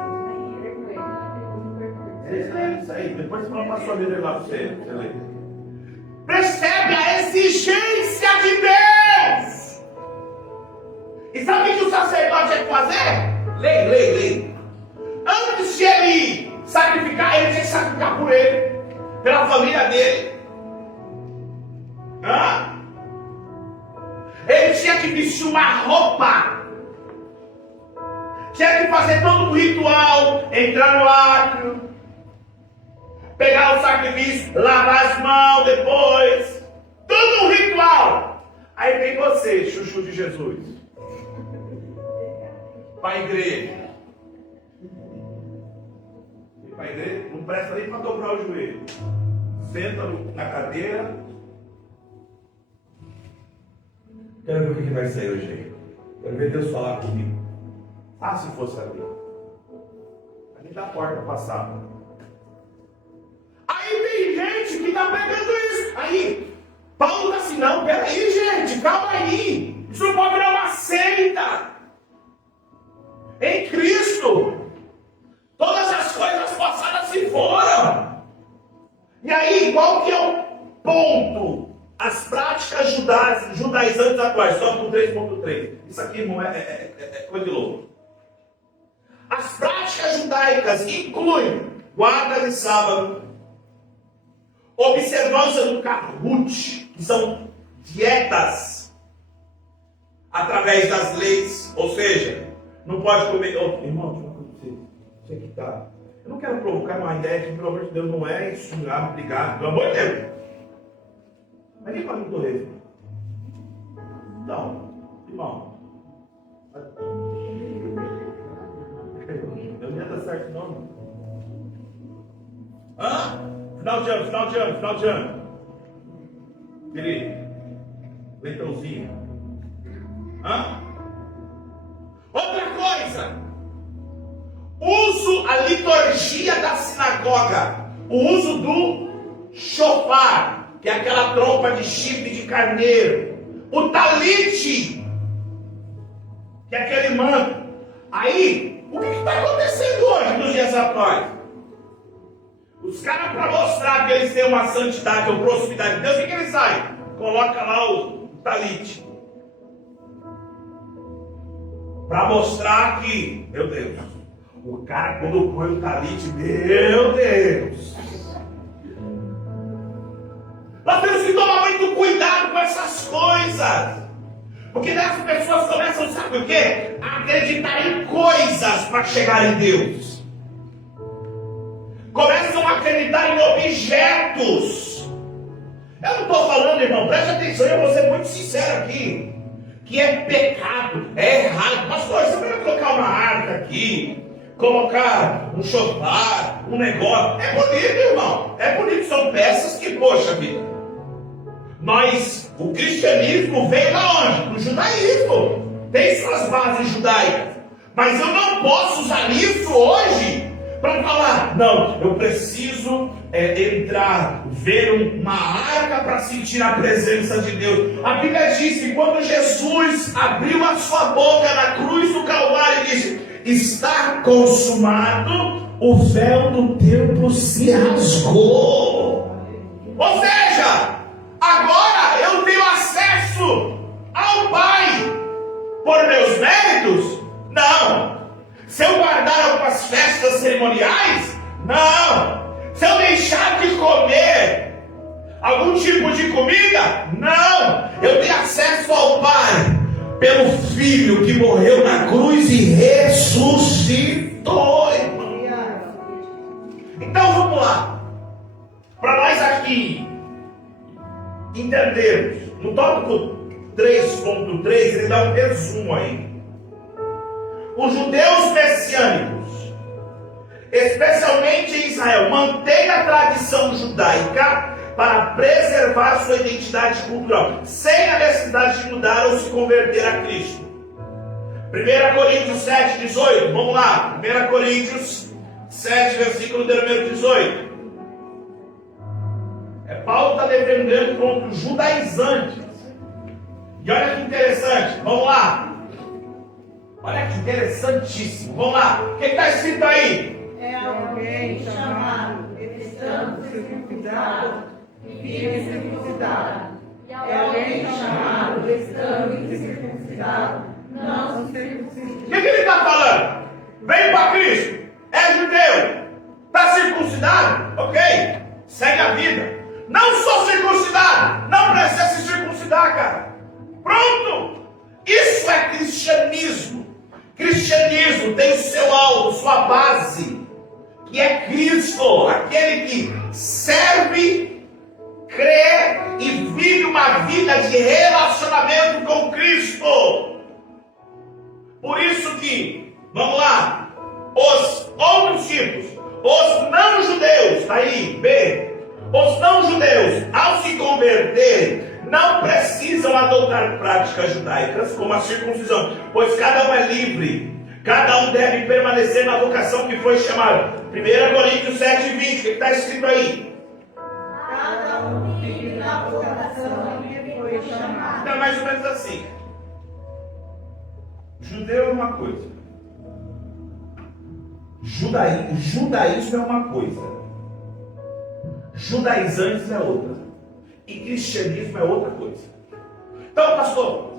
Isso aí, depois você vai para a sua vida lá para você ler. Percebe a exigência de Deus. E sabe o que o sacerdote tinha que fazer? Lei. Antes de ele sacrificar, ele tinha que sacrificar por ele, pela família dele. Ele tinha que vestir uma roupa. Tinha que fazer todo um ritual, entrar no átrio, pegar o sacrifício, lavar as mãos depois. Todo um ritual. Aí vem você, chuchu de Jesus, para a igreja. E para a igreja não presta nem para dobrar o joelho. Senta na cadeira. Quero ver o que vai sair hoje aí. Quero ver Deus falar comigo. Se fosse ali. Ali da porta passava. Aí tem gente que está pegando isso. Aí, Paulo está assim, não, peraí, gente, calma aí. Isso não pode virar uma seita. Em Cristo, todas as coisas passadas se foram. E aí, qual que é o ponto? As práticas judaizantes atuais, só com 3.3. Isso aqui não é coisa de louco. As práticas judaicas incluem guarda de sábado, observância do Kahut, que são dietas através das leis, ou seja, não pode comer. Irmão, você que tá. Eu não quero provocar uma ideia que, pelo amor de Deus, não é ensinar, brigar, pelo amor de Deus. Mas nem para mim torrer. Não, irmão. Eu não ia dar certo, não. Final de ano. Querido, leitãozinho. Outra coisa. Uso a liturgia da sinagoga. O uso do shofar, que é aquela trompa de chifre de carneiro. O talite, que é aquele manto. Aí, o que está acontecendo hoje nos dias atuais? Os caras, para mostrar que eles têm uma santidade ou proximidade de Deus, o que eles fazem? Coloca lá o talite. Para mostrar que, meu Deus, o cara quando põe o talite, meu Deus. Nós temos que tomar muito cuidado com essas coisas. Porque as pessoas começam, sabe o quê? A acreditar em coisas para chegar em Deus. Começam a acreditar em objetos. Eu não estou falando, irmão, preste atenção, eu vou ser muito sincero aqui. Que é pecado, é errado. Pastor, você vai colocar uma arca aqui, colocar um chofar, um negócio. É bonito, irmão. É bonito, são peças que, poxa vida. O cristianismo veio da onde? Do judaísmo. Tem suas bases judaicas. Mas eu não posso usar isso hoje para falar, não, eu preciso entrar, ver uma arca para sentir a presença de Deus. A Bíblia diz que quando Jesus abriu a sua boca na cruz do Calvário e disse, está consumado, o véu do templo se rasgou. Ou seja, agora eu tenho acesso ao Pai por meus méritos? Não. Se eu guardar algumas festas cerimoniais? Não. Se eu deixar de comer algum tipo de comida? Não. Eu tenho acesso ao Pai pelo Filho que morreu na cruz e ressuscitou. Então vamos lá. Para nós aqui entendermos, no tópico 3.3 ele dá um resumo aí. Os judeus messiânicos, especialmente em Israel, mantêm a tradição judaica para preservar sua identidade cultural, sem a necessidade de mudar ou se converter a Cristo. 1 Coríntios 7, 18, vamos lá. 1 Coríntios 7, versículo número 18. Paulo está defendendo contra os judaizantes. E olha que interessante, vamos lá. Olha que interessantíssimo. Vamos lá. O que está escrito aí? É alguém chamado, estando circuncidado, e vive circuncidado. É alguém chamado, estando incircuncidado, não se circuncida. O que ele está falando? Vem para Cristo, é judeu, está circuncidado, ok? Segue a vida. Não sou circuncidado, não precisa se circuncidar, cara. Pronto! Isso é cristianismo. Cristianismo tem o seu alvo, sua base, que é Cristo, aquele que serve, crê e vive uma vida de relacionamento com Cristo. Por isso que, vamos lá, os outros tipos, os não-judeus, tá aí, B, os não-judeus, ao se converterem, não precisam adotar práticas judaicas, como a circuncisão, pois cada um é livre, cada um deve permanecer na vocação que foi chamada. 1 Coríntios 7:20, o que está escrito aí? Cada um vive na vocação que foi chamado. Então é mais ou menos assim. Judeu é uma coisa, judaísmo é uma coisa, judaizantes é outra, e cristianismo é outra coisa. Então, pastor,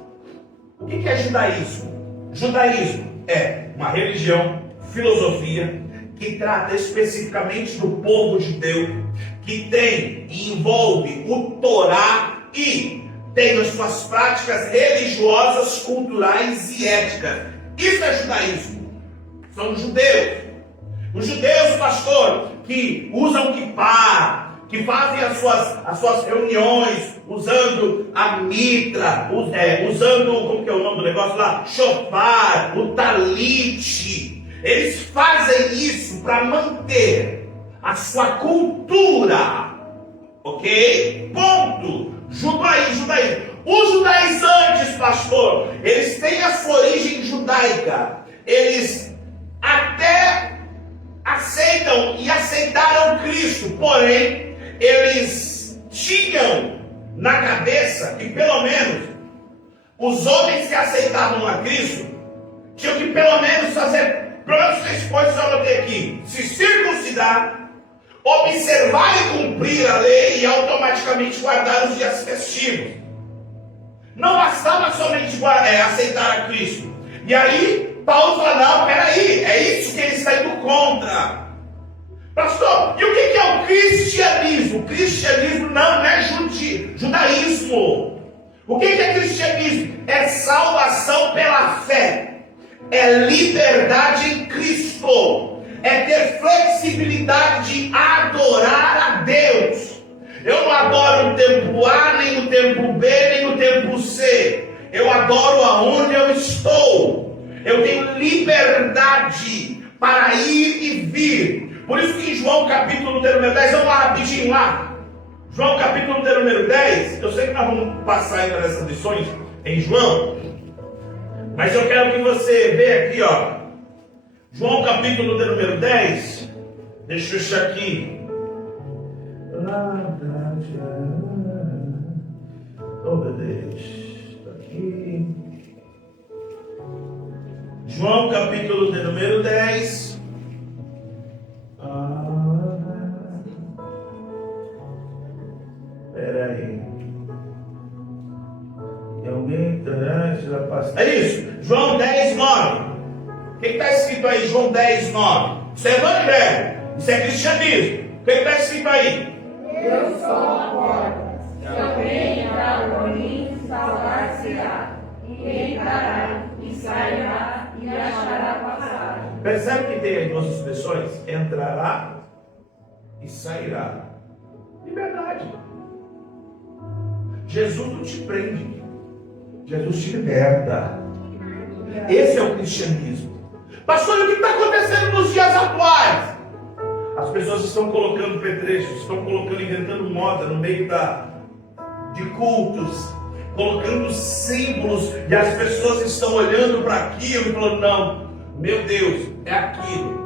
o que é judaísmo? Judaísmo é uma religião, filosofia, que trata especificamente do povo judeu, que tem e envolve o Torá e tem as suas práticas religiosas, culturais e éticas. Isso é judaísmo. São judeus. Os judeus, pastor, que usam kippah, que fazem as suas reuniões usando a mitra, usando, como que é o nome do negócio lá? Shofar, o talite. Eles fazem isso para manter a sua cultura. Ok? Ponto. Judaísmo. Os judaizantes, pastor, eles têm a sua origem judaica. Eles até aceitam e aceitaram Cristo, porém, eles tinham na cabeça que pelo menos os homens que aceitavam a Cristo tinham que pelo menos fazer, pelo menos 3 coisas eu anotei aqui: se circuncidar, observar e cumprir a lei e automaticamente guardar os dias festivos. Não bastava somente aceitar a Cristo. E aí, Paulo fala, não, peraí, é isso que ele está indo contra. Pastor, e o que é o cristianismo? O cristianismo não é judaísmo. O que é cristianismo? É salvação pela fé. É liberdade em Cristo. É ter flexibilidade de adorar a Deus. Eu não adoro o tempo A, nem o tempo B, nem o tempo C. Eu adoro aonde eu estou. Eu tenho liberdade para ir e vir. Por isso que em João capítulo número 10, vamos lá rapidinho lá. João capítulo número 10, eu sei que nós vamos passar ainda nessas lições em João, mas eu quero que você veja aqui, ó. João capítulo número 10, deixa eu achar aqui. Oh meu Deus, está aqui. João capítulo número 10. Espera aí. Alguém é isso, João 10, 9. O que está escrito aí, João 10, 9? Isso é evangelho, isso é cristianismo. O que está escrito aí? Eu sou a porta. Se alguém entrar por mim, salvar-se-á. E entrará, e sairá, e achará passagem. Percebe que tem aí 2 expressões? Entrará e sairá. Liberdade. Jesus não te prende. Jesus te liberta. Esse é o cristianismo. Pastor, e o que está acontecendo nos dias atuais? As pessoas estão colocando petrechos, estão colocando, inventando moda no meio de cultos, colocando símbolos, e as pessoas estão olhando para aquilo e falando, não, meu Deus, é aquilo.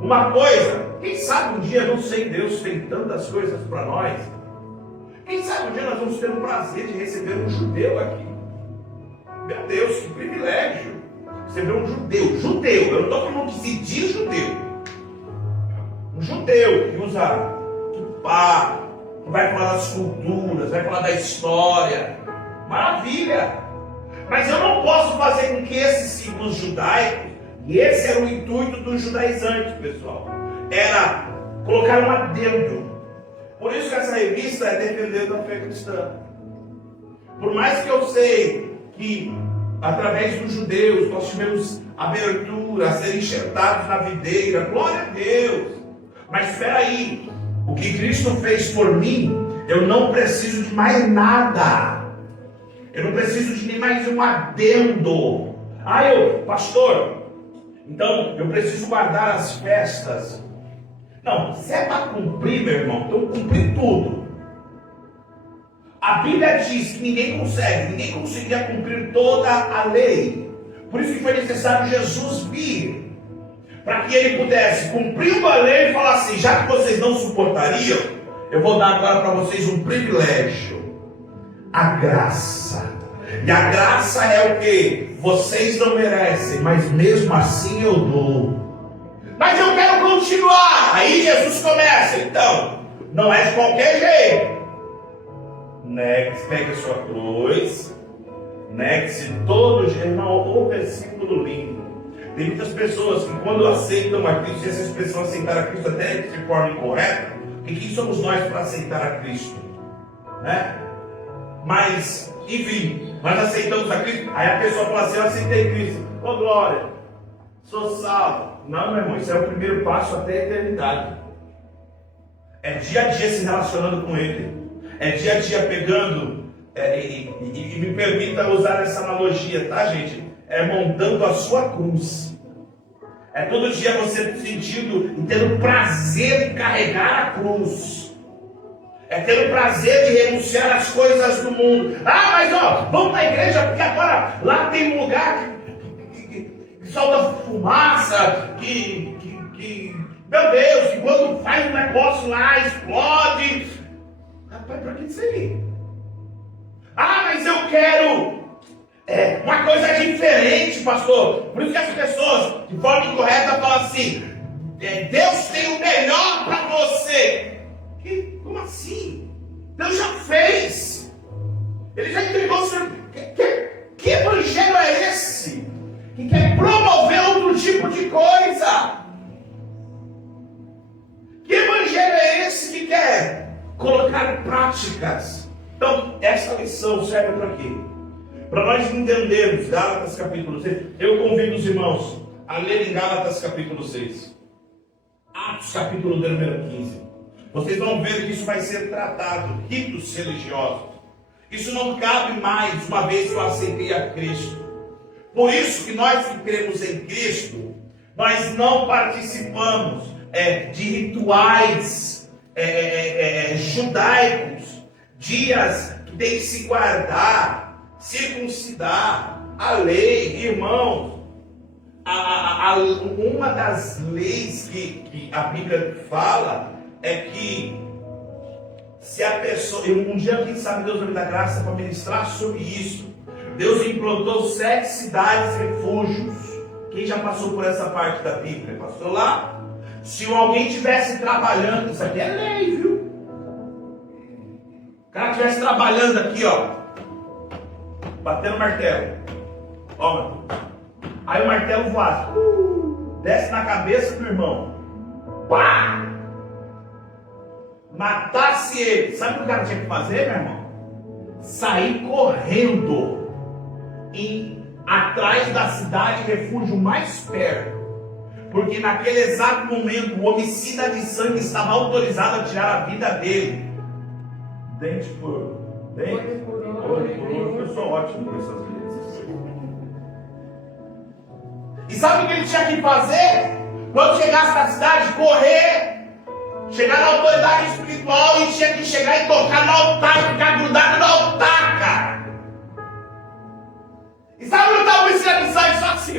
Uma coisa, quem sabe um dia, não sei, Deus tem tantas coisas para nós. Quem sabe um dia nós vamos ter o prazer de receber um judeu aqui. Meu Deus, que privilégio. Você vê um judeu, eu não estou falando que se diz judeu. Um judeu que usa kippá, que vai falar das culturas, vai falar da história. Maravilha! Mas eu não posso fazer com que esses símbolos judaicos, e esse era o intuito dos judaizantes, pessoal, era colocar um adendo. Por isso que essa revista é defendendo a fé cristã. Por mais que eu sei que através dos judeus nós tivemos abertura a ser enxertados na videira, glória a Deus. Mas espera aí, o que Cristo fez por mim, eu não preciso de mais nada. Eu não preciso de nem mais um adendo. Pastor, então eu preciso guardar as festas. Não, se é para cumprir, meu irmão, então cumprir tudo. A Bíblia diz que ninguém conseguia cumprir toda a lei. Por isso que foi necessário Jesus vir, para que ele pudesse, cumprindo a lei, falar assim: já que vocês não suportariam, eu vou dar agora para vocês um privilégio, a graça. E a graça é o que? Vocês não merecem, mas mesmo assim eu dou. Mas eu quero continuar. Aí Jesus começa, então, não é de qualquer jeito. Pegue a sua cruz, negue-se todo jeito. Irmão, o versículo lindo. Tem muitas pessoas que quando aceitam a Cristo, e essa expressão aceitar a Cristo até de forma incorreta, porque quem somos nós para aceitar a Cristo? Né? Mas, enfim, nós aceitamos a Cristo, aí a pessoa fala assim: eu aceitei Cristo, ô glória, sou salvo. Não, meu irmão, isso é o primeiro passo até a eternidade. É dia a dia se relacionando com Ele. É dia a dia pegando, e me permita usar essa analogia, tá, gente? É montando a sua cruz. É todo dia você sentindo e tendo prazer em carregar a cruz. É ter o prazer de renunciar às coisas do mundo. Mas vamos na igreja, porque agora lá tem um lugar que solta fumaça, meu Deus, que quando faz um negócio lá, explode. Rapaz, para que isso aí? Mas eu quero uma coisa diferente, pastor. Por isso que as pessoas, de forma incorreta, falam assim: Deus tem o melhor para você. Como assim? Deus já fez. Ele já entregou o seu. Que evangelho é esse? Que quer promover outro tipo de coisa? Que evangelho é esse que quer colocar práticas? Então, essa lição serve para quê? Para nós entendermos Gálatas capítulo 6. Eu convido os irmãos a lerem Gálatas capítulo 6. Atos capítulo número 15. Vocês vão ver que isso vai ser tratado, ritos religiosos. Isso não cabe mais, uma vez que eu aceitei a Cristo. Por isso que nós que cremos em Cristo, nós não participamos de rituais judaicos, dias que tem que se guardar, circuncidar, a lei, irmãos. Uma das leis que a Bíblia fala é que se a pessoa, um dia quem sabe Deus vai me dar graça para ministrar sobre isso. Deus implantou 7 cidades refúgios. Quem já passou por essa parte da Bíblia? Passou lá? Se alguém estivesse trabalhando, isso aqui é lei, viu? O cara estivesse trabalhando aqui, batendo martelo, aí o martelo voa, desce na cabeça do irmão, pá! Matasse ele, sabe o que o cara tinha que fazer, meu irmão? Sair correndo atrás da cidade refúgio mais perto, porque naquele exato momento o homicida de sangue estava autorizado a tirar a vida dele. Dente por dente, olho por olho. Eu sou ótimo com essas vezes. E sabe o que ele tinha que fazer? Quando chegasse na cidade, correr, chegar na autoridade espiritual, e tinha que chegar e tocar no altar, ficar grudado no altar, cara. E sabe onde estava o homicida de sangue? Só assim,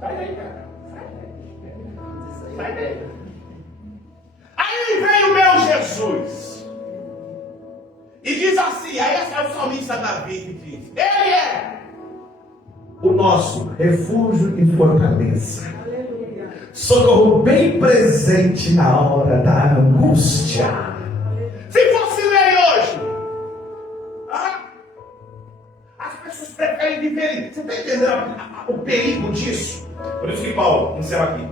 sai daí, cara. Sai daí. Aí veio o meu Jesus e diz assim, aí é o salmista Davi que diz: Ele é o nosso refúgio e fortaleza. Socorro bem presente na hora da angústia. Se fosse lei hoje, as pessoas preferem viver. Você está entendendo o perigo disso? Por isso que Paulo, encerra aqui.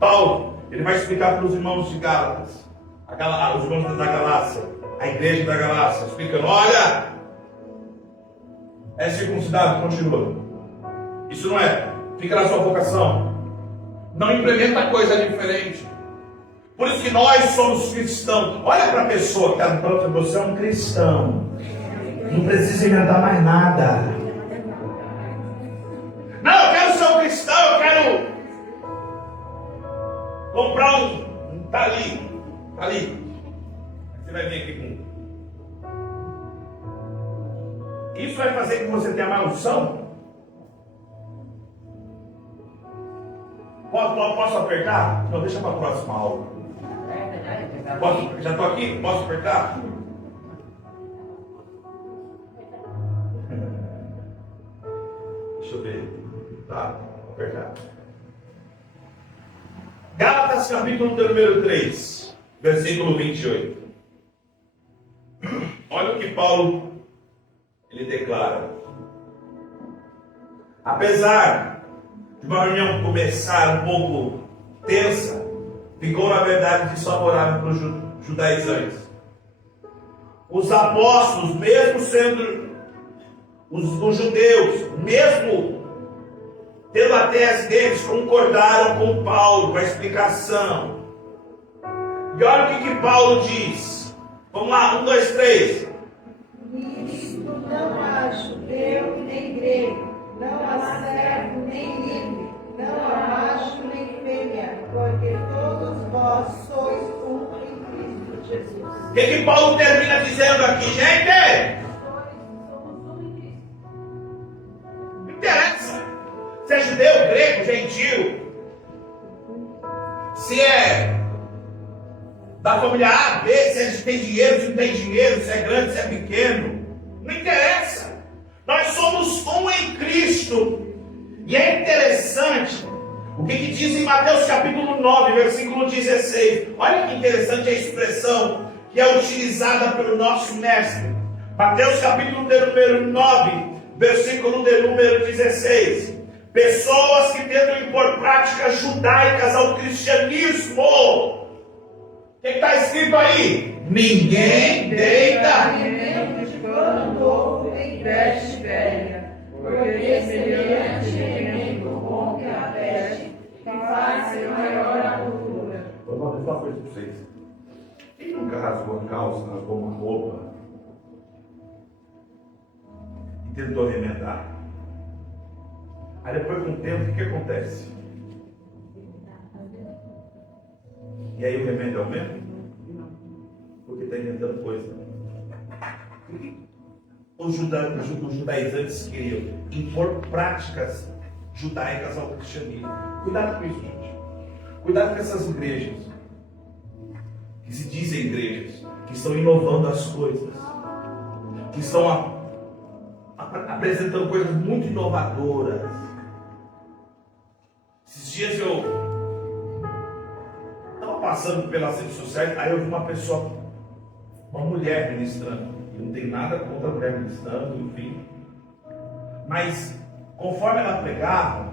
Paulo, ele vai explicar para os irmãos de Gálatas, os irmãos da Galácia, a igreja da Galácia, explicando: olha, é circuncidado, continua. Isso não é, fica na sua vocação. Não implementa coisa diferente. Por isso que nós somos cristãos. Olha para a pessoa que está no próximo, você é um cristão. Não precisa inventar mais nada. Não, eu quero ser um cristão, eu quero comprar um. Está ali. Você vai vir aqui com. Isso vai fazer com que você tenha mais unção? Posso apertar? Não, deixa para a próxima aula. Já estou aqui? Posso apertar? Deixa eu ver. Tá, vou apertar. Gálatas capítulo número 3, versículo 28. Olha o que Paulo ele declara. Apesar de uma reunião começar um pouco tensa, ficou na verdade desfavorável para os judaizantes. Os apóstolos, mesmo sendo os judeus, mesmo tendo a tese deles, concordaram com Paulo, com a explicação. E olha o que Paulo diz. Vamos lá, 1, 2, 3. Nisto não há judeu nem grego, não há servo nem livre, não há macho nem fêmea, porque todos vós sois um em Cristo Jesus. O que Paulo termina dizendo aqui, gente? Não interessa se é judeu, grego, gentil, se é da família A, B, se tem dinheiro, se não tem dinheiro, se é grande, se é pequeno. Não interessa. Nós somos um em Cristo. E é interessante o que diz em Mateus capítulo 9, versículo 16. Olha que interessante a expressão que é utilizada pelo nosso mestre. Mateus capítulo número 9, versículo número 16. Pessoas que tentam impor práticas judaicas ao cristianismo. O que está escrito aí? Ninguém deita Alimento de pano novo em veste velha, porque semelhante elemento rompe a veste, e faz ser maior a cultura. Vou falar uma coisa para vocês. Quem nunca rasgou a calça, rasgou uma roupa e tentou remendar? Aí depois de um tempo, o que acontece? E aí o remendo é o mesmo? Porque está inventando coisa. Os judaizantes queriam impor práticas judaicas ao cristianismo. Cuidado com isso, gente. Cuidado com essas igrejas que se dizem igrejas, que estão inovando as coisas, que estão apresentando coisas muito inovadoras. Esses dias eu estava passando pelas redes sociais, aí eu vi uma mulher ministrando. Eu não tenho nada contra a mulher ministrando, enfim. Mas conforme ela pregava,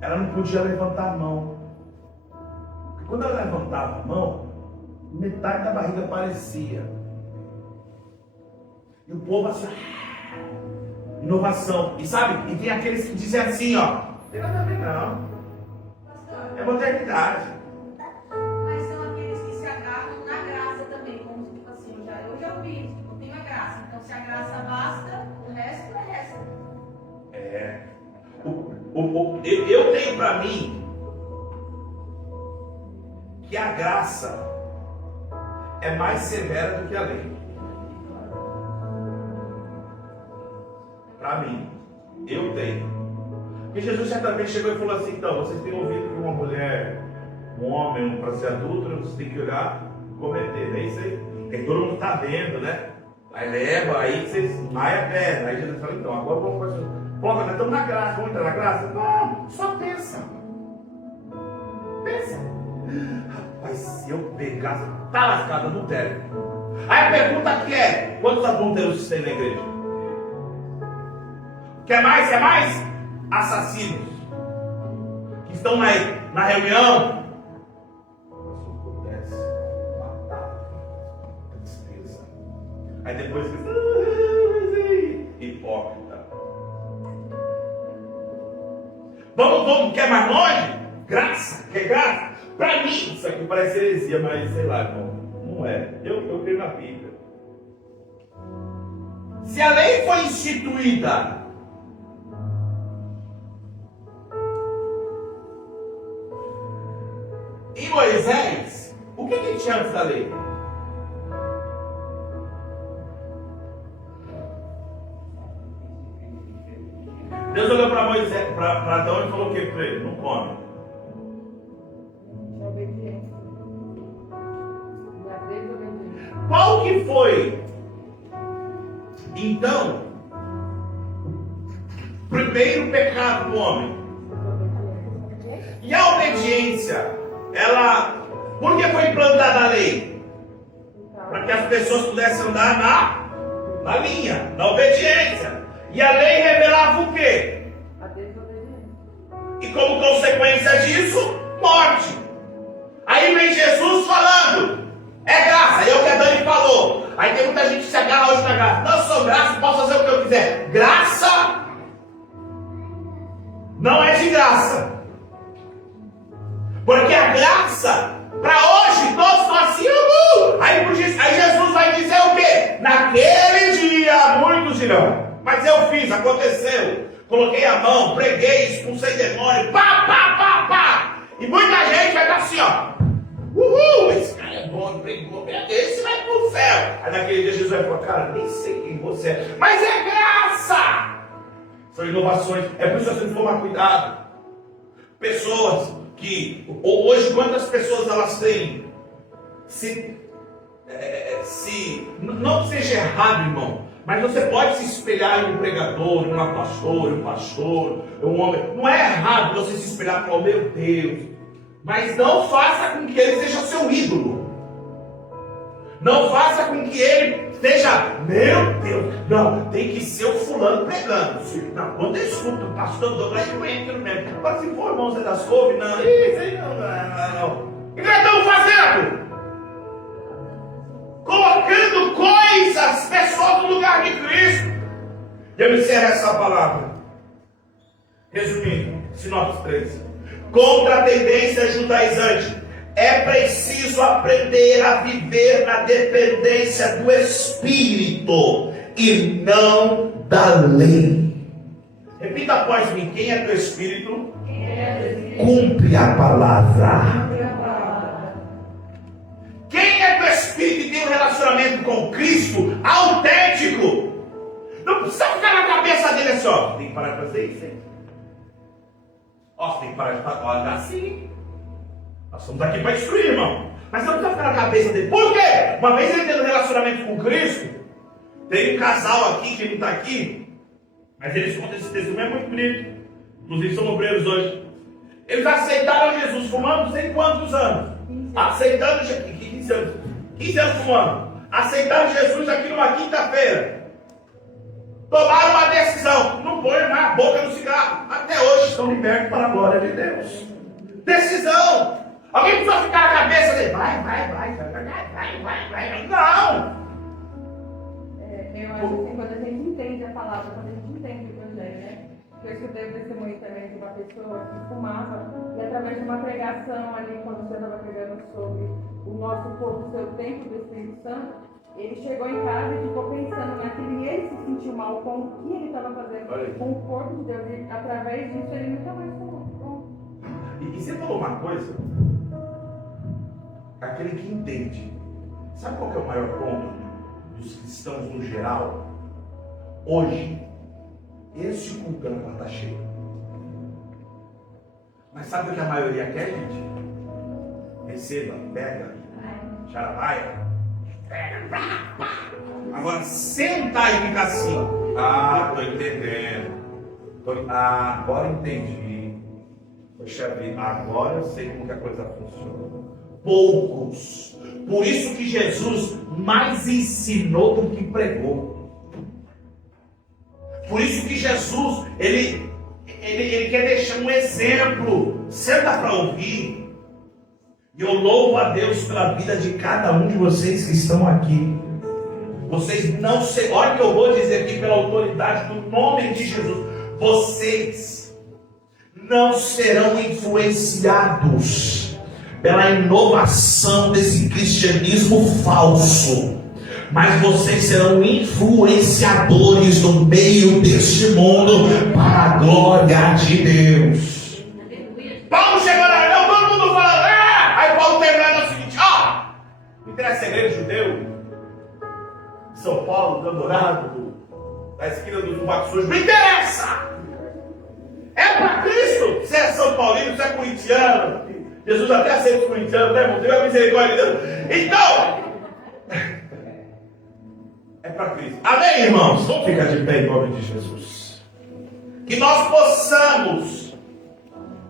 ela não podia levantar a mão. Porque quando ela levantava a mão, metade da barriga aparecia. E o povo assim, inovação. E sabe, e tem aqueles que dizem assim, ó, não tem nada a ver não. É modernidade. Mas são aqueles que se agarram na graça também, como tipo assim, eu já ouvi, tipo, tem a graça. Então se a graça basta, o resto é resto. Eu tenho para mim que a graça é mais severa do que a lei. Para mim, eu tenho. Porque Jesus certamente chegou e falou assim: então, vocês têm ouvido que uma mulher, um homem, para ser adúltero, você tem que olhar e cometer, não é isso aí? Porque todo mundo está vendo, né? Aí leva, aí vocês maia a perna. Aí Jesus fala: então, agora vamos Pô, nós estamos na graça, vamos entrar na graça? Não, só pensa. Pensa. Rapaz, se eu pegasse, tá lascado, não deve. Aí a pergunta aqui é: quantos adúlteros tem na igreja? Quer mais? Quer mais? Assassinos que estão na reunião. Se eu pudesse matar, tristeza. Aí depois hipócrita. Vamos, quer mais longe? Graça, quer graça? Para mim, isso aqui parece heresia, mas sei lá, não é. Eu creio na Bíblia. Se a lei foi instituída em Moisés, o que tinha antes da lei? Deus olhou para Moisés, para Adão e falou o que para ele? Não come. Obediência. Da desobediência. Qual que foi, então, o primeiro pecado do homem? E a obediência, ela, por que foi implantada a lei? Para que as pessoas pudessem andar na linha, na obediência. E a lei revelava o quê? A desobediência. E como consequência disso, morte. Aí vem Jesus falando, é graça, é o que a Dani falou. Aí tem muita gente que se agarra hoje na graça. Não sou graça, posso fazer o que eu quiser. Graça não é de graça. Porque a graça, para hoje, todos estão assim, aí Jesus vai dizer o quê? Naquele dia, muitos dirão, mas eu fiz, aconteceu. Coloquei a mão, preguei, expulsei demônio, pá. E muita gente vai estar assim, ó. Uhul, esse cara é bom, pregou, esse vai pro céu. Aí naquele dia Jesus vai falar, cara, nem sei quem você é, mas é graça. São inovações, é por isso que você tem que tomar cuidado. Pessoas que, hoje, quantas pessoas elas têm, não que seja errado, irmão, mas você pode se espelhar em um pregador, em uma pastora, um pastor, um homem. Não é errado você se espelhar e falar, meu Deus. Mas não faça com que ele seja seu ídolo. Não faça com que ele seja, meu Deus. Não, tem que ser o fulano pregando. Não, quando eu escuto o pastor Douglas, eu entro mesmo. Agora se for irmão Zé das Couves, não. Isso aí não. O que nós estamos fazendo? Colocando coisas, pessoas no lugar de Cristo. Eu encerro essa palavra. Resumindo, Sinopse 3. Contra a tendência judaizante, é preciso aprender a viver na dependência do Espírito e não da lei. Repita após mim: quem é do Espírito, cumpre a palavra. Quem é do Espírito e tem um relacionamento com Cristo autêntico, não precisa ficar na cabeça dele assim, ó, tem que parar de fazer isso, hein? Ó, você tem que parar de fazer, olha assim. Nós estamos aqui para destruir, irmão. Mas não precisa ficar na cabeça dele. Por quê? Uma vez ele tendo um relacionamento com Cristo, tem um casal aqui que não está aqui, mas eles contam esse testemunho, é muito bonito. Inclusive são obreiros hoje. Eles aceitaram Jesus fumando não sei quantos anos. Aceitando 15 anos. 15 anos fumando. Aceitaram Jesus aqui numa quinta-feira. Tomaram uma decisão. Não põe mais a boca no cigarro. Até hoje estão libertos para a glória de Deus. Decisão. Alguém precisa ficar na cabeça dele. Vai. Não. Eu acho assim, quando a gente entende a palavra, quando a gente entende o evangelho, né? Eu escutei o testemunho também de uma pessoa que fumava, e através de uma pregação ali, quando você estava pregando sobre o nosso corpo ser o templo do Espírito Santo, ele chegou em casa e ficou pensando naquilo, e ele se sentiu mal com o que ele estava fazendo com o corpo de Deus, e através disso ele nunca mais fumou. E você falou uma coisa, aquele que entende. Sabe qual que é o maior ponto dos cristãos no geral? Hoje, eles se culpam quando está cheio. Mas sabe o que a maioria quer, gente? Receba, pega, charabaia, pega, pá. Agora, sentar e ficar assim. Ah, tô entendendo. Agora entendi. Poxa vida, agora eu sei como que a coisa funciona. Poucos. Por isso que Jesus mais ensinou do que pregou. Por isso que Jesus, ele quer deixar um exemplo. Senta para ouvir. E eu louvo a Deus pela vida de cada um de vocês que estão aqui. Vocês não se... Olha o que eu vou dizer aqui pela autoridade do nome de Jesus. Vocês não serão influenciados pela inovação desse cristianismo falso, mas vocês serão influenciadores no meio deste mundo para a glória de Deus. Paulo chegou lá, não, todo mundo falando, aí Paulo termina o seguinte, não interessa a igreja judeu, São Paulo, do Dourado, da esquina do Mato Sujo, não interessa! É para Cristo! Você é São Paulino, você é corintiano, Jesus até aceita os corintianos, né, irmão? Teve a misericórdia de Deus. Então, é para Cristo. Amém, irmãos? Vamos ficar de pé em nome de Jesus. Que nós possamos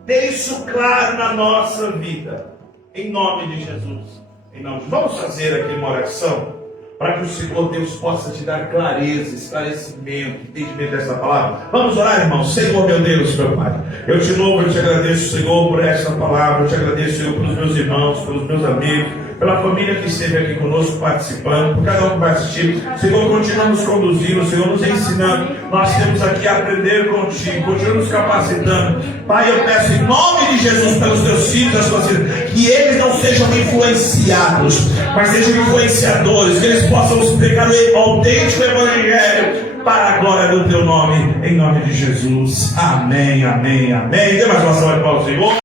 ter isso claro na nossa vida. Em nome de Jesus. Em nome de... Vamos fazer aqui uma oração para que o Senhor Deus possa te dar clareza, esclarecimento, entendimento dessa palavra. Vamos orar, irmão. Senhor, meu Deus, meu Pai, eu te louvo, eu te agradeço, Senhor, por esta palavra. Eu te agradeço, Senhor, pelos meus irmãos, pelos meus amigos, pela família que esteve aqui conosco participando, por cada um que vai assistir. Senhor, continua nos conduzindo, Senhor, nos ensinando. Nós temos aqui a aprender contigo, continua nos capacitando. Pai, eu peço em nome de Jesus pelos teus filhos, as suas filhas, que eles não sejam influenciados, mas sejam influenciadores, que eles possam explicar o autêntico evangelho para a glória do teu nome, em nome de Jesus. Amém, amém, amém. Dê mais uma salva de palmas, Senhor.